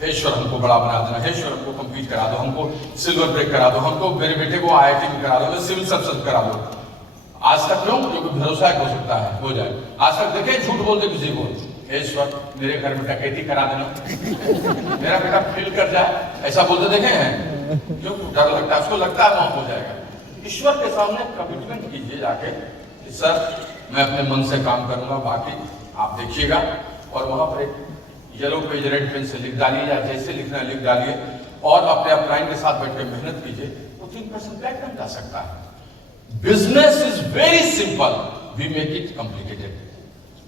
हे ईश्वर हमको बड़ा बना देना, हे ईश्वर हमको कंप्लीट करा दो, हमको सिल्वर ब्रेक करा दो, हमको मेरे बेटे को IIT में करा दो, सिविल सर्विस करा दो। आज तक क्यों? क्योंकि भरोसा हो सकता है, हो जाए। आज तक देखे झूठ बोलते किसी को, हे ईश्वर मेरे घर में डकैती करा देना, मेरा बेटा फेल कर जाए, ऐसा बोलते देखे हैं? क्यों? डर लगता है, उसको लगता है वहां हो जाएगा। ईश्वर के सामने कमिटमेंट कीजिए जाके कि सर मैं अपने मन से काम करूंगा, बाकी आप देखिएगा। और वहां पर एक येलो पेज रेड पेन से लिख डालिए, या जैसे लिखना है लिख डालिए, और अपने अपलाइन के साथ बैठ के मेहनत कीजिए, वो 3% प्लैटिनम जा सकता है। Business is very simple, we make it complicated.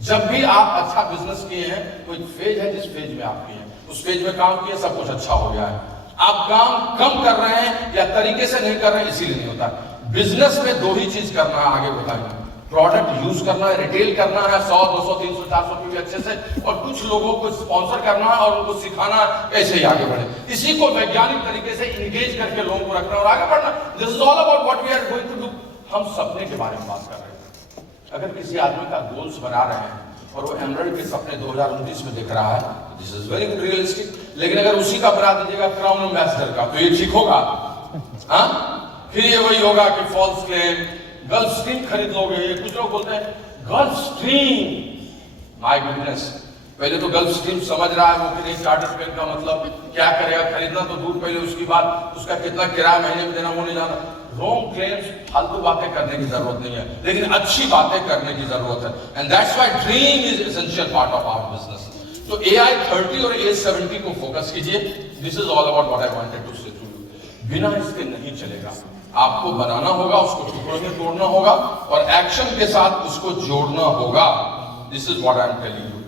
जब भी आप अच्छा बिजनेस किए हैं, कोई फेज है जिस फेज में आप किए हैं, उस फेज में काम किए, सब कुछ अच्छा हो गया है। आप काम कम कर रहे हैं या तरीके से नहीं कर रहे हैं, इसीलिए नहीं होता। बिजनेस में 2 ही चीज करना है, आगे बताइए। प्रोडक्ट यूज करना है, रिटेल करना है 100, 200, 300, 400 भी अच्छे से, और कुछ लोगों को स्पॉन्सर करना है और उनको सिखाना है कैसे ही आगे बढ़े। इसी को वैज्ञानिक तरीके से इंगेज करके लोगों को रखना और आगे बढ़ना। This is all about what we are going to do. हम सपने के बारे में बात कर रहे हैं। अगर किसी आदमी का गोल्स बना रहे हैं और वो एमरल्ड के सपने 2029 में देख रहा है, दिस इज वेरी रियलिस्टिक। लेकिन अगर उसी का बना दीजिएगा क्राउन एम्बेसडर का, तो ये ठीक होगा? हाँ, फिर ये वही होगा कि फॉल्स क्लेम, गल्फ स्ट्रीम खरीद लोगे। कुछ लोग बोलते हैं गल्फ स्ट्रीम, माय गुडनेस, पहले तो गल्फ स्ट्रीम समझ रहा है वो कि नहीं, चार्टर प्लेन का मतलब क्या करेगा, खरीदना तो दूर, पहले उसकी बात उसका कितना किराया महीने में देना वो नहीं जाना। रॉन्ग क्लेम्स, फालतू बातें करने की जरूरत नहीं है, लेकिन अच्छी बातें करने की जरूरत है। And that's why dream is essential part of our business. तो AI30 और A70 को फोकस कीजिए। This is all about what I wanted to say to you. बिना इसके नहीं चलेगा, आपको बनाना होगा, उसको टुकड़ों में तोड़ना होगा और एक्शन के साथ उसको जोड़ना होगा। This is what I am telling you.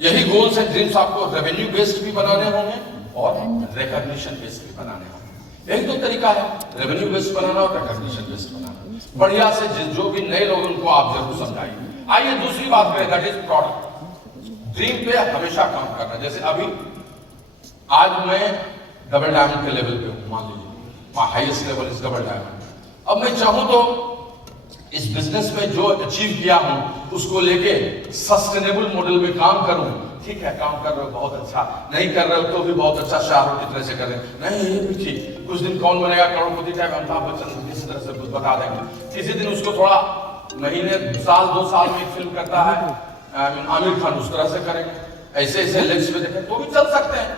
यही गोल्स एंड ड्रीम्स आपको रेवेन्यू बेस्ड भी बनाने होंगे और रिकॉग्निशन बेस्ड भी बनाने होंगे। यही तो तरीका है, रेवेन्यू बेस्ड बनाना और रिकॉग्निशन बेस्ड बनाना। बढ़िया से जो भी नए लोग उनको आप जरूर समझाइए। आइए दूसरी बात करें, दैट इज प्रोडक्ट। ड्रीम पे हमेशा काम करना। जैसे अभी आज मैं डबल डायमंड के लेवल पे हूं, मान लीजिए my highest level is double diamond. अब मैं चाहूं तो इस बिजनेस में जो अचीव किया हूं उसको लेके सस्टेनेबल मॉडल में काम करूं। ठीक है, काम कर रहे हो बहुत अच्छा, नहीं कर रहे हो तो भी बहुत अच्छा, शाहरुख की तरह से कर रहे हैं, नहीं ये भी ठीक। कुछ दिन कौन बनेगा करोड़पति टाइप अमिताभ बच्चन किसी तरह से बता देंगे। किसी दिन उसको थोड़ा महीने, साल, 2 साल में एक फिल्म करता है आमिर खान, उस तरह से करेंगे। ऐसे ऐसे लेग्स में देखें तो भी चल सकते हैं।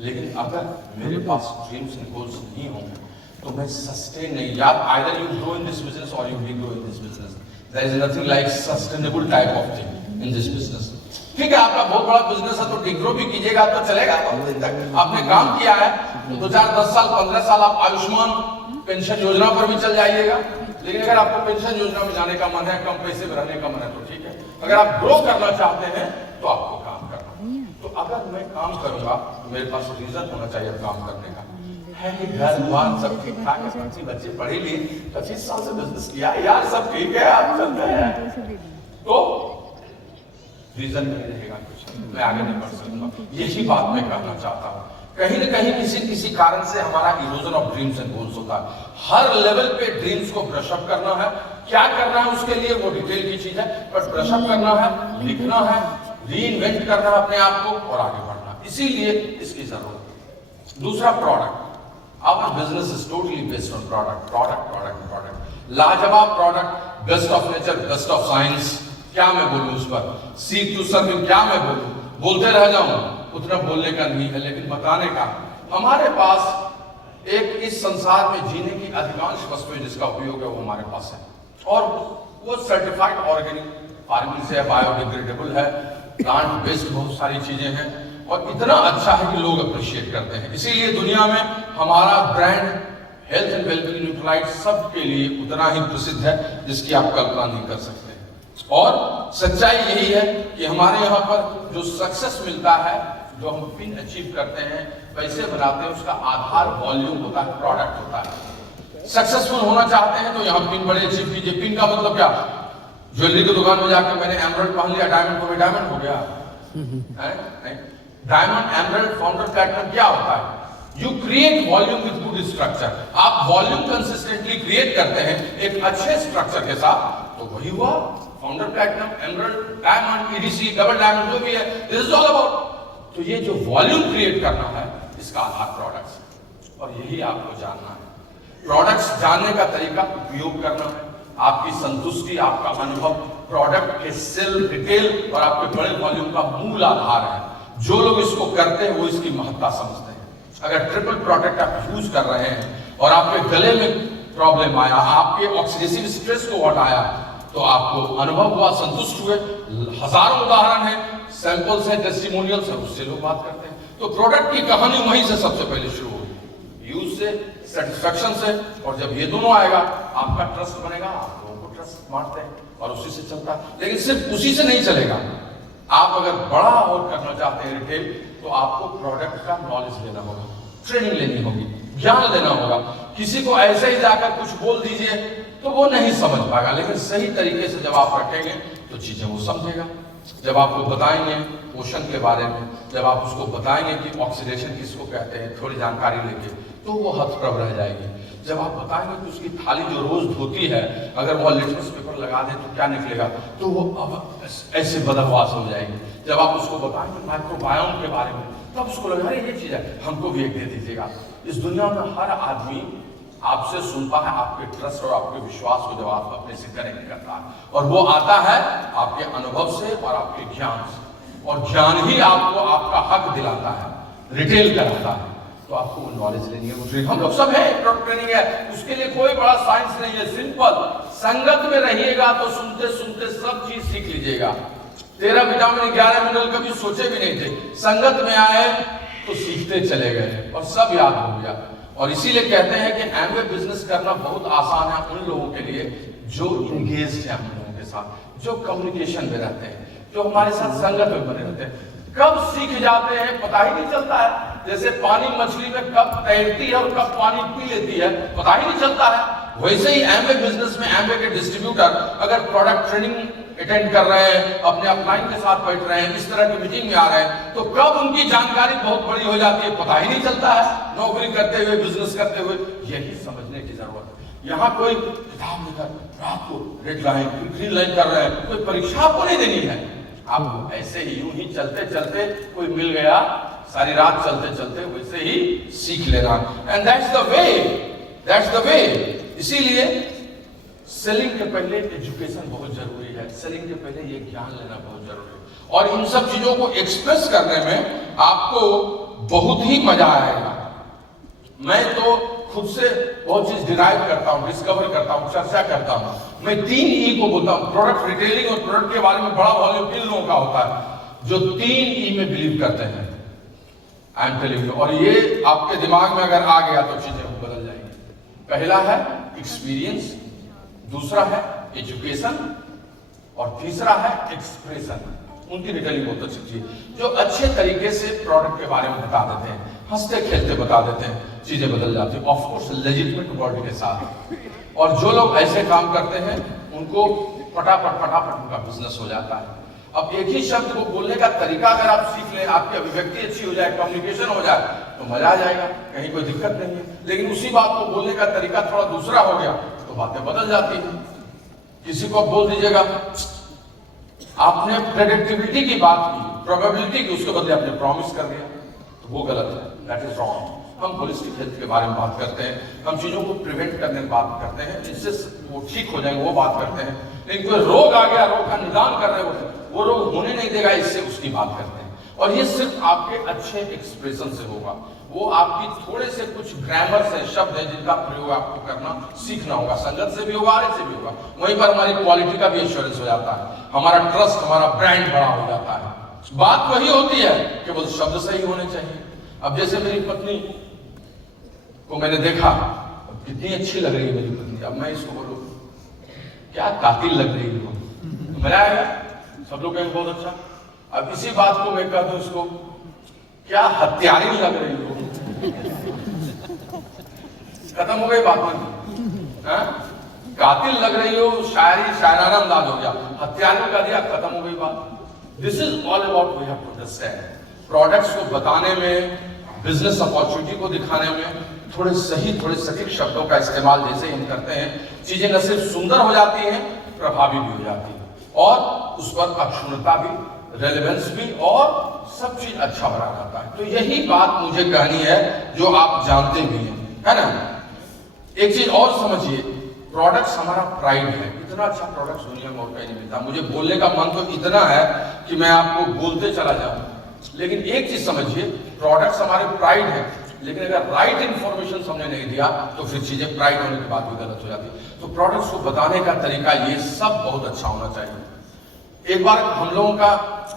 लेकिन अगर मेरे पास ड्रीम्स एंड गोल्स नहीं होंगे तो मैं सस्टेन नहीं, या either you grow in this business or you will grow in this business. There is nothing like sustainable type of thing in this business. ठीक है, आपका बहुत बड़ा बिजनेस है तो डिग्रो भी कीजिएगा तो चलेगा, बहुत दिन तक आपने काम किया है तो 2 4 10 साल 15 साल आप आयुष्मान पेंशन योजना पर भी चल जाइएगा। लेकिन अगर आपको पेंशन योजना में जाने का मन है, कम पैसे में रहने का मन है तो ठीक है। अगर आप ग्रो करना चाहते हैं तो आपको काम करना। तो अगर मैं काम करूंगा तो मेरे पास रीजन होना चाहिए काम करने का। है कि घर बार सब ठीक ठाक है, बच्चे पढ़े लिए 25 साल से बिजनेस किया यार, सब ठीक है, आप चलते हैं तो रीजन नहीं रहेगा कुछ, मैं आगे नहीं बढ़ सकूंगा। यही बात मैं कहना चाहता हूँ। कहीं न कहीं किसी कारण से हमारा erosion of dreams and goals होता है। हर लेवल पे ड्रीम्स को ब्रश अप करना है। क्या करना है उसके लिए वो डिटेल की चीज है, बट ब्रश अप करना है, लिखना है, रीइन्वेंट करना है अपने आप को और आगे बढ़ना, इसीलिए इसकी जरूरत है। दूसरा product, our business is totally based on product, product product product, लाजवाब product, best of nature, best of science. क्या मैं बोलूं उस पर, सीख टू सर्व, क्या मैं बोलूं, बोलते रह जाऊं, उतना बोलने का नहीं है, लेकिन बताने का। हमारे पास एक इस संसार में जीने की अधिकांश वस्तुएं जिसका उपयोग है वो हमारे पास है, और वो सर्टिफाइड ऑर्गेनिक फार्मिंग से है, बायोडिग्रेडेबल है, प्लांट बेस्ड बहुत सारी चीजें हैं, और इतना अच्छा है कि लोग अप्रिशिएट करते हैं। इसीलिए दुनिया में हमारा ब्रांड हेल्थ एंड वेलबींग न्यूट्रालाइट सबके लिए उतना ही प्रसिद्ध है जिसकी आप कल्पना नहीं कर सकते। और सच्चाई यही है कि हमारे यहाँ पर जो सक्सेस मिलता है, जो हम पिन अचीव करते हैं, पैसे बनाते हैं, उसका आधार वॉल्यूम होता है, प्रोडक्ट होता है। सक्सेसफुल होना चाहते हैं तो यहाँ पिन बड़े अचीव कीजिए। पिन का मतलब क्या, ज्वेलरी की दुकान में जाकर मैंने एमराल्ड पहन लिया, डायमंड को भी डायमंड हो गया है? डायमंड, एमराल्ड, फाउंडर, प्लैटिनम क्या होता है? You create volume with good structure. आप वॉल्यूम कंसिस्टेंटली क्रिएट करते हैं एक अच्छे स्ट्रक्चर के साथ, तो वही हुआ founder, platinum, emerald, diamond, EDC, double diamond, जो भी है, दिस इज ऑल अबाउट। तो ये जो वॉल्यूम क्रिएट करना है, इसका आधार प्रोडक्ट्स है, और यही आपको जानना है। प्रोडक्ट्स जानने का तरीका, उपयोग करना है, आपकी संतुष्टि, आपका अनुभव प्रोडक्ट के सेल, रिटेल और आपके बड़े वॉल्यूम का मूल आधार है। जो लोग इसको करते हैं वो इसकी महत्ता समझते हैं। अगर ट्रिपल प्रोडक्ट आप यूज कर रहे हैं और आपके गले में प्रॉब्लम आया, आपके ऑक्सीडेटिव स्ट्रेस को हटाया, तो आपको अनुभव हुआ, संतुष्ट हुए। हजारों उदाहरण है, सैंपल्स है, टेस्टिमोनियल्स है, उससे लोग बात करते हैं। तो प्रोडक्ट की कहानी वहीं से सबसे पहले शुरू होगी, यूज से, सेटिस्फैक्शन से, और जब ये दोनों आएगा आपका ट्रस्ट बनेगा, आप लोगों को ट्रस्ट बांटते हैं और उसी से चलता है। लेकिन सिर्फ उसी से नहीं चलेगा। आप अगर बड़ा और करना चाहते हैं रिटेल, तो आपको प्रोडक्ट का नॉलेज लेना होगा, ट्रेनिंग लेनी होगी, ज्ञान देना होगा। किसी को ऐसे ही जाकर कुछ बोल दीजिए तो वो नहीं समझ पाएगा, लेकिन सही तरीके से जब आप रखेंगे तो चीजें वो समझेगा। जब आपको बताएंगे पोषण के बारे में, जब आप उसको बताएंगे कि ऑक्सीडेशन किसको कहते हैं, थोड़ी जानकारी लेके, तो वो हतप्रभ रह जाएगी। जब आप बताएंगे कि उसकी थाली जो रोज धोती है, अगर वो लिटमस पेपर लगा दे तो क्या निकलेगा, तो वो अब ऐसे बदहवास हो जाएगी। जब आप उसको बताएंगे माइक्रोबायोम के बारे में, तब उसको लगा ये चीज है, हमको भी एक दे दीजिएगा। इस दुनिया में हर आदमी आपसे सुनता है, आपके ट्रस्ट और आपके विश्वास को जब आप अपने से कनेक्ट करता है, और वो आता है आपके अनुभव से और आपके ज्ञान से, और ज्ञान ही आपको आपका हक दिलाता है, रिटेल कराता है। तो आपको वो नॉलेज लेनी है। हम लोग सब है, प्रोडक्ट ट्रेनिंग है, उसके लिए कोई बड़ा साइंस नहीं है, सिंपल। संगत में रहिएगा तो सुनते सुनते सब चीज सीख लीजिएगा। 13 विटामिन 11 मिनरल कभी सोचे भी नहीं थे, संगत में आए तो सीखते चले गए और सब याद हो गया। और इसीलिए कहते हैं कि एमवे बिजनेस करना बहुत आसान है उन लोगों के लिए जो इंगेज्ड है हम लोगों के साथ, जो कम्युनिकेशन में रहते हैं, जो हमारे साथ संगत में बने रहते हैं। कब सीख जाते हैं पता ही नहीं चलता है। जैसे पानी मछली में कब तैरती है और कब पानी पी लेती है पता ही नहीं चलता है। वैसे ही एमवे बिजनेस में एमवे के डिस्ट्रीब्यूटर अगर प्रोडक्ट ट्रेनिंग अटेंड कर रहे हैं, अपने अपलाइन के साथ बैठ रहे हैं, इस तरह की मीटिंग में आ रहे हैं, तो कब उनकी जानकारी बहुत बड़ी हो जाती है पता ही नहीं चलता है। नौकरी करते हुए, बिजनेस करते हुए, यही समझने की जरूरत है। यहाँ कोई किताब लेकर रात को रेड लाइन, ग्रीन लाइन कर रहे हैं, कोई परीक्षा आपको नहीं देनी है। आपको ऐसे ही यूं ही चलते चलते कोई मिल गया, सारी रात चलते चलते वैसे ही सीख लेना। And that's the way, that's the way. इसीलिए सेलिंग के पहले एजुकेशन बहुत जरूरी है, सेलिंग के पहले ये ज्ञान लेना बहुत जरूरी है, और इन सब चीजों को एक्सप्रेस करने में आपको बहुत ही मजा आएगा। मैं तो खुद से बहुत चीज डिराइव करता हूँ, डिस्कवर करता हूँ, चर्चा करता हूँ। मैं 3 ई को बोलता हूँ। प्रोडक्ट रिटेलिंग और प्रोडक्ट के बारे में बड़ा वॉल्यूम किन लोगों का होता है जो 3 ई में बिलीव करते हैं। आई एम टेलिंग यू, और ये आपके दिमाग में अगर आ गया तो चीजें बदल जाएंगी। पहला है एक्सपीरियंस, दूसरा है एजुकेशन और तीसरा है एक्सप्रेशन। उनकी रिटेलिंग बहुत अच्छी चीज जो अच्छे तरीके से प्रोडक्ट के बारे में बता देते हैं, हंसते खेलते बता देते हैं, चीजें बदल जाती है। ऑफकोर्स लेजिटिमेट वर्ड के साथ। और जो लोग ऐसे काम करते हैं उनको फटाफट उनका बिजनेस हो जाता है। अब एक ही शब्द को बोलने का तरीका अगर आप सीख लें, आपकी अभिव्यक्ति अच्छी हो जाए, कम्युनिकेशन हो जाए तो मजा आ जाएगा, कहीं कोई दिक्कत नहीं है। लेकिन उसी बात को बोलने का तरीका थोड़ा दूसरा हो गया तो बातें बदल जाती हैं। किसी को बोल दीजिएगा, आपने प्रेडिक्टिबिलिटी की बात की, प्रोबेबिलिटी की, उसके बदले आपने प्रॉमिस कर दिया, तो वो गलत है, दैट इज रॉन्ग। हम होलिस्टिक हेल्थ के बारे में बात करते हैं, हम चीजों को प्रिवेंट करने की बात करते हैं, जिससे वो ठीक हो जाएंगे, वो बात करते हैं। लेकिन कोई रोग आ गया, रोग का निदान कर रहे हो, वो रोग होने नहीं देगा, इससे उसकी बात करते हैं। और ये सिर्फ आपके अच्छे एक्सप्रेशन से होगा। वो आपकी थोड़े से कुछ ग्रामर से शब्द है जिनका प्रयोग आपको करना सीखना होगा। संगत से भी होगा, आरे से भी होगा। वहीं पर हमारी क्वालिटी का भी एश्योरेंस हो जाता है, हमारा ट्रस्ट, हमारा ब्रांड बड़ा हो जाता है। बात वही होती है, केवल शब्द सही होने चाहिए। अब जैसे मेरी पत्नी को मैंने देखा, कितनी अच्छी लग रही है मेरी पत्नी, अब मैं इसको बोलूं क्या कातिल लग रही है, मजा आएगा, सब लोग कहेंगे बहुत अच्छा। अब इसी बात को मैं कह दूं इसको, क्या हत्यारी लग रही हो, खत्म हो गई बात में। कातिल लग रही हो, शायरी शायराना अंदाज हो गया, हत्यारी का दिया, खत्म हो गई बात। This is all about we have to understand. Products को बताने में, बिजनेस अपॉर्चुनिटी को दिखाने में थोड़े सही, थोड़े सटीक शब्दों का इस्तेमाल जैसे हम करते हैं, चीजें न सिर्फ सुंदर हो जाती हैं, प्रभावी भी हो जाती है, और उस पर अक्षुण्णता भी, रेलेवेंस भी, और सब चीज अच्छा बना जाता है। तो यही बात मुझे कहनी है जो आप जानते भी हैं, है ना। एक चीज और समझिए, प्रोडक्ट्स हमारा प्राइड है। इतना अच्छा प्रोडक्ट्स दुनिया में और कहीं नहीं मिलता। मुझे बोलने का मन तो इतना है कि मैं आपको बोलते चला जाऊं, लेकिन एक चीज समझिए, प्रोडक्ट्स हमारे प्राइड है, लेकिन अगर राइट इंफॉर्मेशन हमने नहीं दिया तो फिर चीजें प्राइड होने के बाद भी गलत हो जाती है। तो प्रोडक्ट्स को बताने का तरीका ये सब बहुत अच्छा होना चाहिए। एक बार हम लोगों का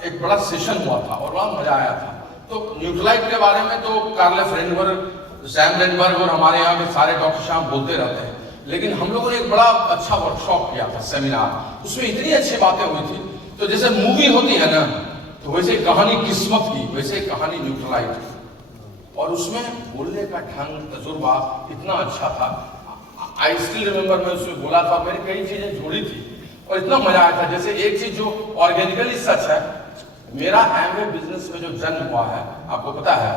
एक बड़ा सेशन हुआ था और बड़ा मजा आया था। तो न्यूट्रलाइट के बारे में तो कार्ल फ्रेंडबर्ग, सैम लेंडबर्ग और हमारे यहाँ के सारे डॉक्टर साहब बोलते रहते हैं, लेकिन हम लोगों ने एक बड़ा अच्छा वर्कशॉप किया था, सेमिनार। उसमें इतनी अच्छी बातें हुई थी। तो जैसे मूवी होती है ना, तो वैसे कहानी किस्मत की, वैसे कहानी न्यूट्रलाइट की। और उसमें बोलने का ढंग, तजुर्बा इतना अच्छा था। आई स्टिल रिमेंबर, मैं उसमें बोला था, मैंने कई चीजें जोड़ी थी और इतना मजा आया था। जैसे एक चीज जो ऑर्गेनिकली सच है, मेरा एमवे बिजनेस में जो जन्म हुआ है, आपको पता है,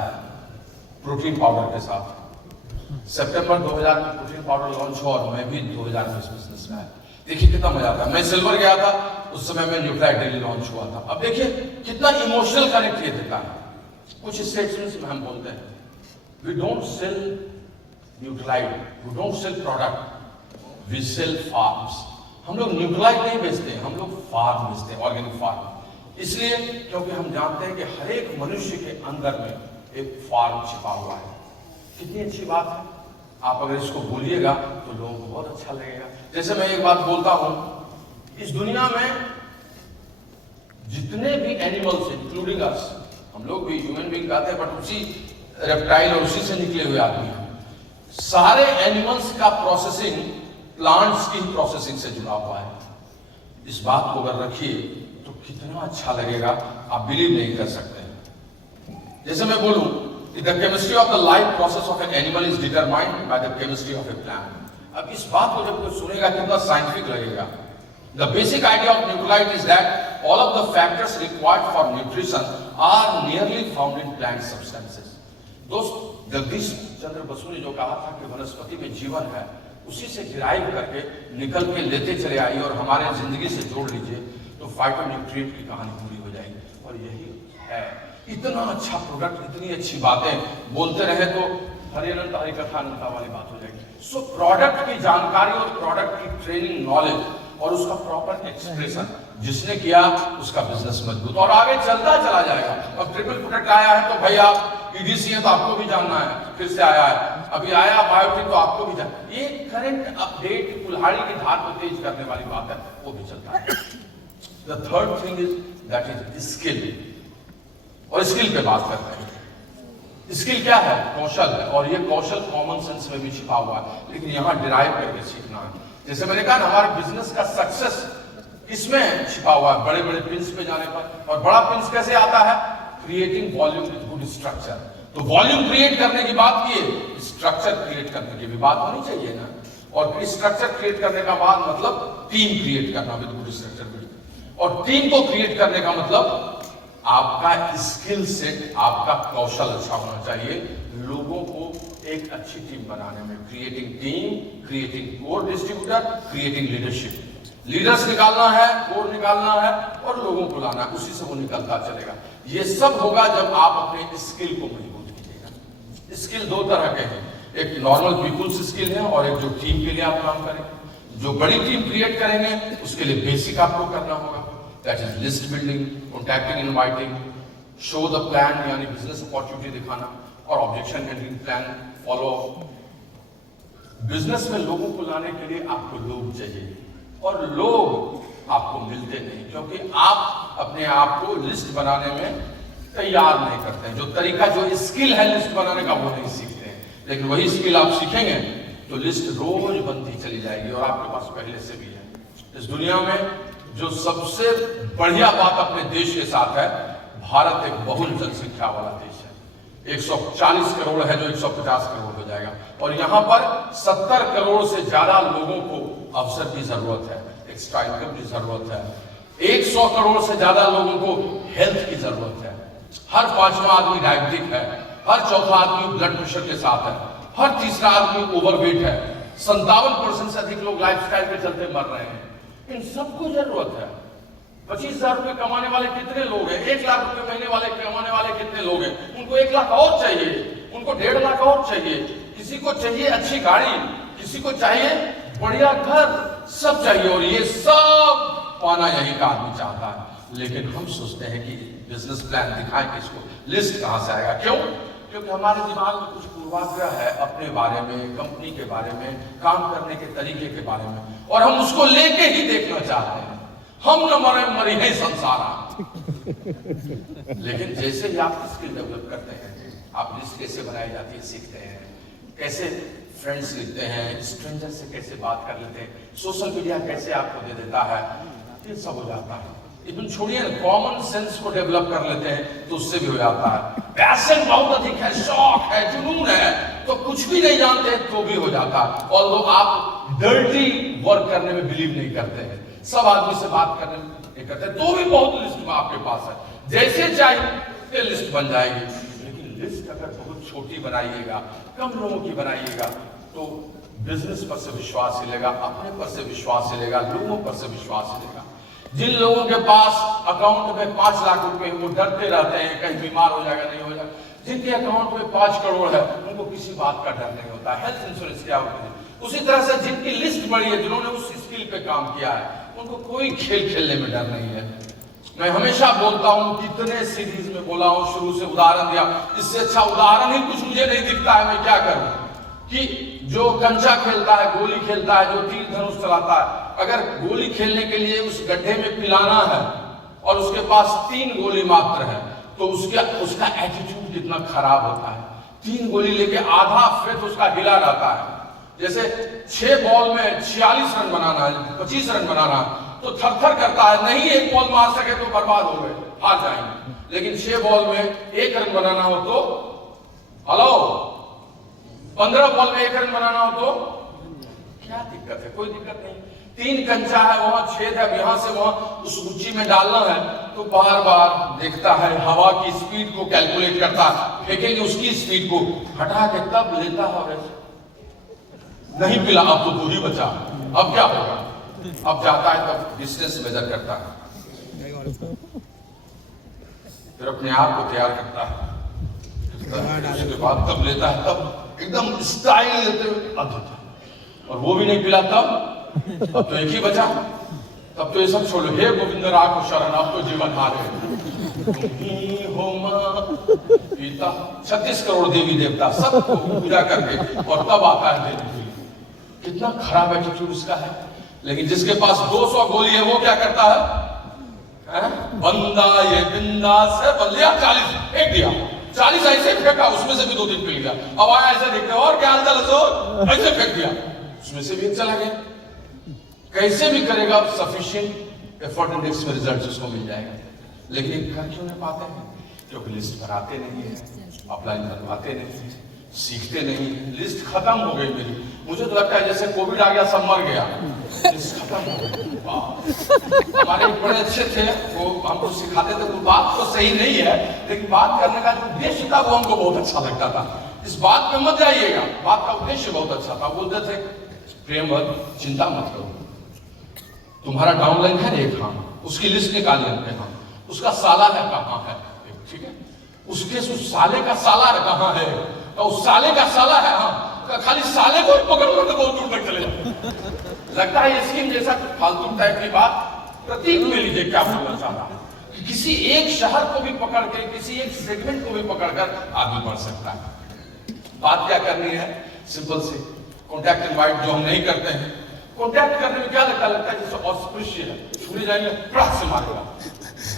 प्रोटीन पाउडर के साथ। सितंबर 2000 में प्रोटीन पाउडर लॉन्च हुआ और मैं भी 2000 में इस बिजनेस में आया। देखिए कितना मजा आता है। मैं सिल्वर गया था, उस समय में न्यूट्रलाइट डेली लॉन्च हुआ था। अब देखिए कितना इमोशनल कनेक्ट ये देता है। कुछ स्टेटमेंट्स में हम बोलते हैं, we don't sell Nutrilite, we don't sell product, we sell farms. हम लोग न्यूट्रलाइट नहीं बेचते, हम लोग फार्म बेचते हैं, ऑर्गेनिक फार्म। इसलिए क्योंकि हम जानते हैं कि हर एक मनुष्य के अंदर में एक फार्म छिपा हुआ है। कितनी अच्छी बात है। आप अगर इसको बोलिएगा तो लोगों को बहुत अच्छा लगेगा। जैसे मैं एक बात बोलता हूं, इस दुनिया में जितने भी एनिमल्स, इंक्लूडिंग अस, हम लोग भी ह्यूमन बीइंग कहते हैं, बट उसी रेप्टाइल और उसी से निकले हुए आदमी हैं। सारे एनिमल्स का प्रोसेसिंग प्लांट्स की प्रोसेसिंग से जुड़ा हुआ है। इस बात को अगर रखिए तो कितना अच्छा लगेगा, आप बिलीव नहीं कर सकते। जैसे मैं बोलूं, the chemistry of the life process of an animal is determined by the chemistry of a plant. अब इस बात को जब कोई सुनेगा कितना साइंटिफिक लगेगा। The basic idea of Nucleolite is that all of the factors required for nutrition are nearly found in plant substances. दोस्त, जगदीश चंद्र बसु ने जो कहा था कि वनस्पति में जीवन है, उसी से डिराइव करके निकल के लेते चले आइए और हमारे जिंदगी से जोड़ लीजिए, तो फाइटोन्यूट्रिएंट की कहानी पूरी हो जाएगी। और यही है, इतना अच्छा प्रोडक्ट, इतनी अच्छी बातें बोलते रहे तो हरि अनंत हरि कथा अनंता वाली बात हो जाएगी। सो प्रोडक्ट की जानकारी और प्रोडक्ट की ट्रेनिंग, नॉलेज और उसका प्रॉपर एक्सप्रेशन जिसने किया, उसका बिजनेस मजबूत और आगे चलता चला जाएगा। अब ट्रिपल प्रोडक्ट आया है तो भाई आप ईडीसी है तो आपको भी जानना है, फिर से आया है, अभी आया बायोटेक तो आपको भी जानना, ये करंट अपडेट कुल्हाड़ी की धार को तेज करने वाली बात है, वो भी चलता है। The third thing is that is skill, और स्किल पे बात करते हैं। स्किल क्या है? कौशल है, और ये कौशल कॉमन सेंस में भी छिपा हुआ है, लेकिन यहाँ डिराइव करके सीखना है। जैसे मैंने कहा ना, हमारे बिजनेस का सक्सेस इसमें छिपा हुआ है, बड़े बड़े पिंस पे जाने पर। और बड़ा पिंस कैसे आता है? Creating volume with good structure. तो वॉल्यूम क्रिएट करने की बात की, स्ट्रक्चर क्रिएट करने की भी बात होनी चाहिए ना। और स्ट्रक्चर क्रिएट करने का बाद मतलब टीम क्रिएट करना विद गुड स्ट्रक्चर, और टीम को क्रिएट करने का मतलब आपका स्किल सेट, आपका कौशल अच्छा होना चाहिए लोगों को एक अच्छी टीम बनाने में। Creating team, creating core distributor, creating leadership. Leaders निकालना है, कोर निकालना है, और लोगों को लाना है, उसी से वो निकलता चलेगा। ये सब होगा जब आप अपने स्किल को मजबूत कीजिएगा। स्किल दो तरह के हैं, एक नॉर्मल पीपुल्स स्किल है और एक जो टीम के लिए आप काम करें। जो बड़ी टीम क्रिएट करेंगे उसके लिए बेसिक आपको करना होगा, that is list building, contacting, inviting, show the plan यानी बिजनेस अपॉर्चुनिटी दिखाना, और objection handling plan follow. Business में लोगों को लाने के लिए आपको लोग चाहिए, और लोग आपको मिलते नहीं, क्योंकि आप अपने आप को लिस्ट बनाने में तैयार नहीं करते हैं। जो तरीका, जो स्किल है लिस्ट बनाने का, वो नहीं सीखते हैं। लेकिन वही स्किल आप सीखेंगे तो लिस्ट रोज बनती चली जाएगी, और आपके पास पहले से भी है। इस दुनिया में जो सबसे बढ़िया बात अपने देश के साथ है, भारत एक बहुल जनसंख्या वाला देश है। 140 करोड़ है जो 150 करोड़ हो जाएगा, और यहाँ पर 70 करोड़ से ज्यादा लोगों को अवसर की जरूरत है, एक्स्ट्रा इनकम की जरूरत है। 100 करोड़ से ज्यादा लोगों को हेल्थ की जरूरत है। हर 5वां आदमी डायबिटिक है, हर 4था आदमी ब्लड प्रेशर के साथ है, हर 3रा आदमी ओवरवेट है, 57% से अधिक लोग लाइफस्टाइल के चलते मर रहे हैं। इन सबको जरूरत है। 25,000 रुपए कमाने वाले कितने लोग हैं? 1 लाख रुपए महीने वाले कमाने वाले कितने लोग हैं? उनको 1 लाख और चाहिए, उनको 1.5 लाख और चाहिए। किसी को चाहिए अच्छी गाड़ी, किसी को चाहिए बढ़िया घर, सब चाहिए, और ये सब पाना यही का आदमी चाहता है। लेकिन हम सोचते हैं कि बिजनेस प्लान दिखाएं किसको, लिस्ट कहां से आएगा? क्यों? क्योंकि हमारे दिमाग में कुछ पूर्वाग्रह है अपने बारे में, कंपनी के बारे में, काम करने के तरीके के बारे में, और हम उसको लेके ही देखना चाहते हैं। हम न मरे मरी है संसार। लेकिन जैसे ही आप स्किल डेवलप करते हैं, आप लिस्ट कैसे बनाई जाती है सीखते हैं, कैसे फ्रेंड्स लिखते हैं, स्ट्रेंजर से कैसे बात कर लेते हैं, सोशल मीडिया कैसे आपको दे देता है, ये सब हो जाता है। इवन छोड़िए ना, कॉमन सेंस को डेवलप कर लेते हैं तो उससे भी हो जाता है। पैशन बहुत अधिक है, शौक है, जुनून है, तो कुछ भी नहीं जानते तो भी हो जाता है। और आप डर्टी वर्क करने में बिलीव नहीं करते हैं, सब आदमी से बात करने नहीं करते, तो भी बहुत लिस्ट में आपके पास है, जैसे चाहिए लिस्ट बन जाएगी। लेकिन लिस्ट अगर बहुत छोटी बनाइएगा, कम लोगों की बनाइएगा, तो बिजनेस पर से विश्वास हिलेगा, अपने पर से विश्वास हिलेगा, लोगों पर से विश्वास हिलेगा। जिन लोगों के पास अकाउंट में 5 लाख रुपए, वो डरते रहते हैं कहीं बीमार हो जाएगा, नहीं हो जाएगा। जिनके अकाउंट में 5 करोड़ है, उनको किसी बात का डर नहीं होता। हेल्थ इंश्योरेंस क्या होती है? उसी तरह से जिनकी लिस्ट बड़ी है, जिन्होंने उस स्किल पे काम किया है, उनको कोई खेल खेलने में डर नहीं है। मैं हमेशा बोलता हूं, कितने सीरीज में बोला हूं, शुरू से उदाहरण दिया, इससे अच्छा उदाहरण ही कुछ मुझे नहीं दिखता है। मैं क्या करूं कि जो कंचा खेलता है, गोली खेलता है, जो तीर धनुष चलाता है, अगर गोली खेलने के लिए उस गड्ढे में पिलाना है और उसके पास 3 गोली मात्र है, तो उसका एटीट्यूड कितना खराब होता है। 3 गोली लेके आधा फेथ उसका हिला रहता है। जैसे 6 बॉल में 46 रन बनाना है, 25 रन बनाना, तो थर-थर करता है, नहीं एक बॉल मार सके तो बर्बाद हो गए, हार जाएंगे। लेकिन 6 बॉल में 1 रन बनाना हो तो, हेलो, 15 बॉल में 1 रन बनाना हो तो क्या दिक्कत है? कोई दिक्कत नहीं। 3 कंचा है, वहां छेद है, यहां से वहां उस ऊंची में डालना है, तो बार बार देखता है, हवा की स्पीड को कैलकुलेट करता है, फेंकेंगे उसकी स्पीड को हटा के तब लेता है। नहीं पिला, अब तो दूरी बचा, अब क्या होगा? अब जाता है तब डिस्टेंस मेजर करता है, फिर अपने आप को तैयार करता है, उसके बाद तब लेता है, तब एकदम स्टाइल लेते हुए अद्भुत। और वो भी नहीं पिला तब तो एक ही बचा, तब तो ये सब छोड़ो, हे गोविंद राखो शरण, अब तो जीवन हार है। तुम्ही हो मां पिता, 36 करोड़ देवी देवता सबको पूजा करके और तब आता है देने के लिए। कितना खराब एटीट्यूड इसका है। लेकिन जिसके पास 200 गोली है वो क्या करता है? बंदा ये बिंदास है, बल्लिया 40 फेंक दिया, 40 ऐसे फेंका, उसमें से भी 2 दिन पिल गया। अब आया ऐसे देखते और क्या हाल चाल हो, ऐसे फेंक दिया, उसमें से भी एक चला गया। कैसे भी करेगा सफिशिएंट एफर्ट इंडेक्स में रिजल्ट उसको मिल जाएगा। लेकिन एक कर क्यों नहीं पाते हैं? क्योंकि लिस्ट भराते नहीं है, अप्लाई करवाते नहीं है, सीखते नहीं है। लिस्ट खत्म हो गई मेरी। मुझे तो लगता है जैसे कोविड आ गया सब मर गया, लिस्ट खत्म हो गई। हमारे बड़े अच्छे थे, वो हमको सिखाते थे। वो बात तो सही नहीं है, लेकिन बात करने का जो उद्देश्य था वो हमको बहुत अच्छा लगता था। इस बात पे मत जाइएगा, बात का उद्देश्य बहुत अच्छा था। बोलते थे प्रेमवत चिंता मत करो, तुम्हारा डाउनलाइन है एक, हाँ उसकी लिस्ट निकाल लेते हैं, उसका साला है कहाँ है, ठीक है, उसके उस साले का साला है कहाँ है, तो उस साले का साला है, हाँ खाली साले को पकड़ लो तो बहुत दूर तक चले जाओ। लगता है स्कीम जैसा फालतू टाइप की बात। प्रतीक में लीजिए क्या बोलना चाह रहा है। किसी एक शहर को भी पकड़ के, किसी एक सेगमेंट को भी पकड़कर आगे बढ़ सकता है। बात क्या करनी है? सिंपल से कॉन्टैक्ट इनवाइट जो हम नहीं करते हैं। कॉन्टैक्ट करने में क्या लगता है जैसे ऑस्पिशियस है, छुरी जाएंगे ट्रक से मारेगा,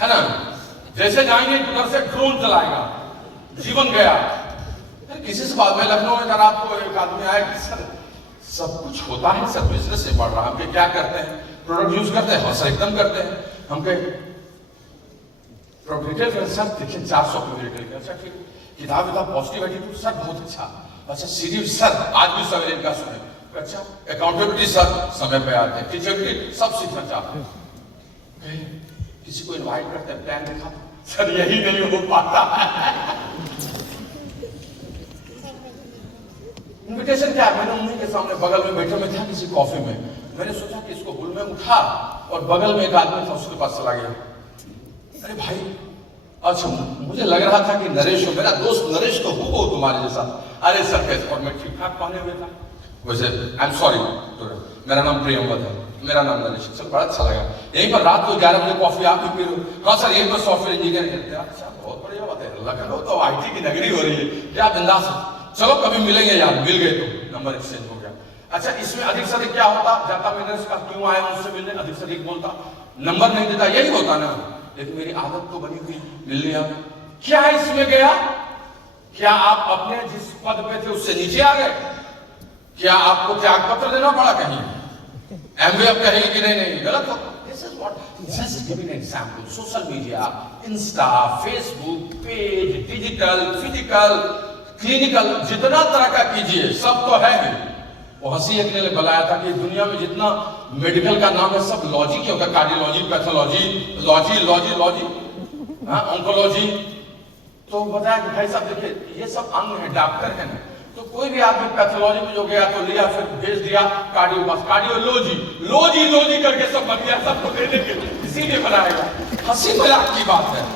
है ना, जैसे जाएंगे उधर से ड्रोन चलाएगा, जीवन गया। किसी से बात में लखनऊ में रात को एक आदमी आया कि सर सब कुछ होता है, सर बिजनेस से बढ़ रहा है, हम क्या करते हैं, प्रोडक्ट यूज करते हैं, सर एकदम करते हैं, हम रिटेल सर देखिए 400 पे रिटेल कर, अच्छा ठीक, किताब पॉजिटिव एटीट्यूड सर बहुत अच्छा, अच्छा सीरियस सर आज भी सवेरे इनका सुने, अच्छा अकाउंटेबिलिटी सर समय पे आते हैं, टीचेबिलिटी सब सीखना चाहते हैं। किसी को इनवाइट करते हैं, प्लान दिखा सर यही नहीं हो पाता है। इन्विटेशन क्या है? मैंने उन्हीं के सामने बगल में बैठे में था किसी कॉफी में, मैंने सोचा कि इसको बुल में उठा और बगल में एक आदमी था उसके पास चला गया। अरे भाई, अच्छा मुझे लग रहा था कि नरेश हो, मेरा दोस्त नरेश तो हो तुम्हारे जैसा। अरे सर कैसे? और मैं ठीक ठाक पहने हुए था वैसे। आई एम सॉरी, मेरा नाम प्रियंवद है, मेरा नाम नरेश। चल बड़ा अच्छा लगा। यहीं पर रात को 11 बजे कॉफी आप भी पी रहे हो? हाँ सर, यहीं पर सॉफ्टवेयर इंजीनियर करते हैं। अच्छा बहुत बढ़िया बात है, लखनऊ तो IT की नगरी हो रही है, क्या बिंदास है। चलो कभी मिलेंगे यार, मिल गए तो नंबर एक्सचेंज हो गया। अच्छा इसमें अधिक से अधिक क्या होता, जाता मैंने इसका क्यों आया मुझसे मिलने, अधिक से अधिक बोलता, नंबर नहीं देता, यही होता ना। लेकिन मेरी आदत तो बनी हुई मिलने आ। क्या है इसमें गया? क्या आप अपने जिस पद पे थे उससे नीचे आ गए? क्या आपको त्याग पत्र देना पड़ा कहीं? एमवे अब कहेंगे कि नहीं नहीं गलत हो। This is what, just giving an example. Social media, Insta, Facebook page, digital, physical, clinical, जितना तरह का कीजिए सब तो है ही। वो हंसी एक ने बताया था कि दुनिया में जितना मेडिकल का नाम है सब लॉजी क्यों होगा, कार्डियोलॉजी, पैथोलॉजी, लॉजी, ऑन्कोलॉजी। तो बताया कि भाई साहब देखिए ये सब अंग है, डॉक्टर है ना, तो कोई भी आदमी पैथोलॉजी में जो गया तो लिया, फिर भेज दिया कार्डियो पास, कार्डियोलॉजी करके सब बन गया, सबको दे देंगे, इसीलिए बनाएगा। हंसी मजाक की बात है,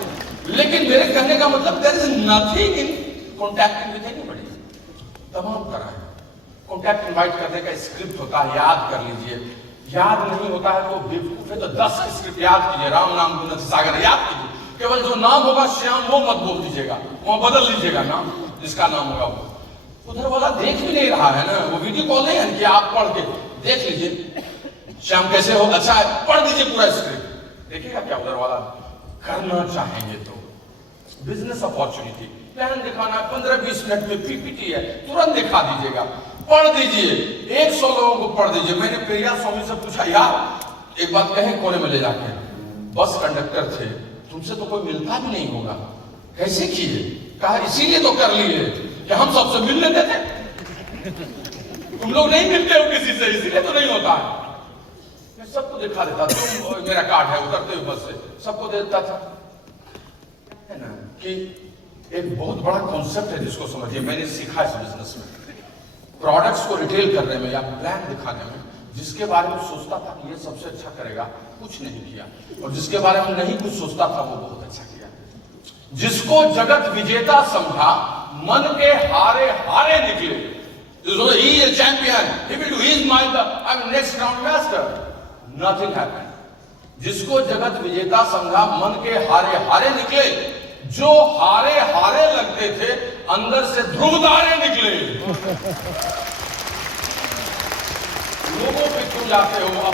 लेकिन मेरे कहने का मतलब there is nothing in contacting with anybody. तमाम तरह है कॉन्टैक्ट इनवाइट करने का स्क्रिप्ट होता है, याद कर लीजिए। याद नहीं होता है तो बेवकूफ है, तो 10 स्क्रिप्ट याद कीजिए। राम नाम गुण सागर याद कीजिए, केवल जो नाम होगा श्याम वो मत बोल दीजिएगा, वहां बदल लीजिएगा नाम, जिसका नाम होगा वो। उधर वाला देख भी नहीं रहा है ना, वो वीडियो कॉल नहीं है कि आप पढ़ के देख लीजिए श्याम कैसे हो, अच्छा है पढ़ दीजिए पूरा स्क्रिप्ट, देखिएगा क्या उधर वाला करना चाहेंगे। तो बिजनेस अपॉर्चुनिटी प्लान दिखाना 15-20 मिनट में PPT है, तुरंत दिखा दीजिएगा, पढ़ दीजिए, 100 लोगों को पढ़ दीजिए। मैंने प्रिया स्वामी से पूछा, यार एक बात कहे कोने में ले जाके, बस कंडक्टर थे, तुमसे तो कोई मिलता भी नहीं होगा, कैसे किए? कहा इसीलिए तो कर लिए कि हम सबसे मिल लेते थे, तुम लोग नहीं मिलते हो किसी से, इसीलिए तो नहीं होता है। मैं सबको दिखा देता, तुम मेरा कार्ड है, उतरते हुए बस से सबको दे देता था, है ना। कि एक बहुत बड़ा कॉन्सेप्ट है जिसको समझिए, मैंने सीखा इस बिजनेस में, प्रोडक्ट्स को रिटेल करने में या ब्रांड दिखाने में। जिसके बारे में सोचता था कि ये सबसे अच्छा करेगा, कुछ नहीं किया, और जिसके बारे में नहीं कुछ सोचता था वो बहुत अच्छा किया। जिसको जगत विजेता समझा, मन के हारे हारे निकले। He is a champion. He will do. He is my next round master. Nothing happened. जिसको जगत विजेता समझा मन के हारे हारे निकले, जो हारे हारे लगते थे अंदर से ध्रुव तारे निकले। लोगों पे क्यों जाते हो?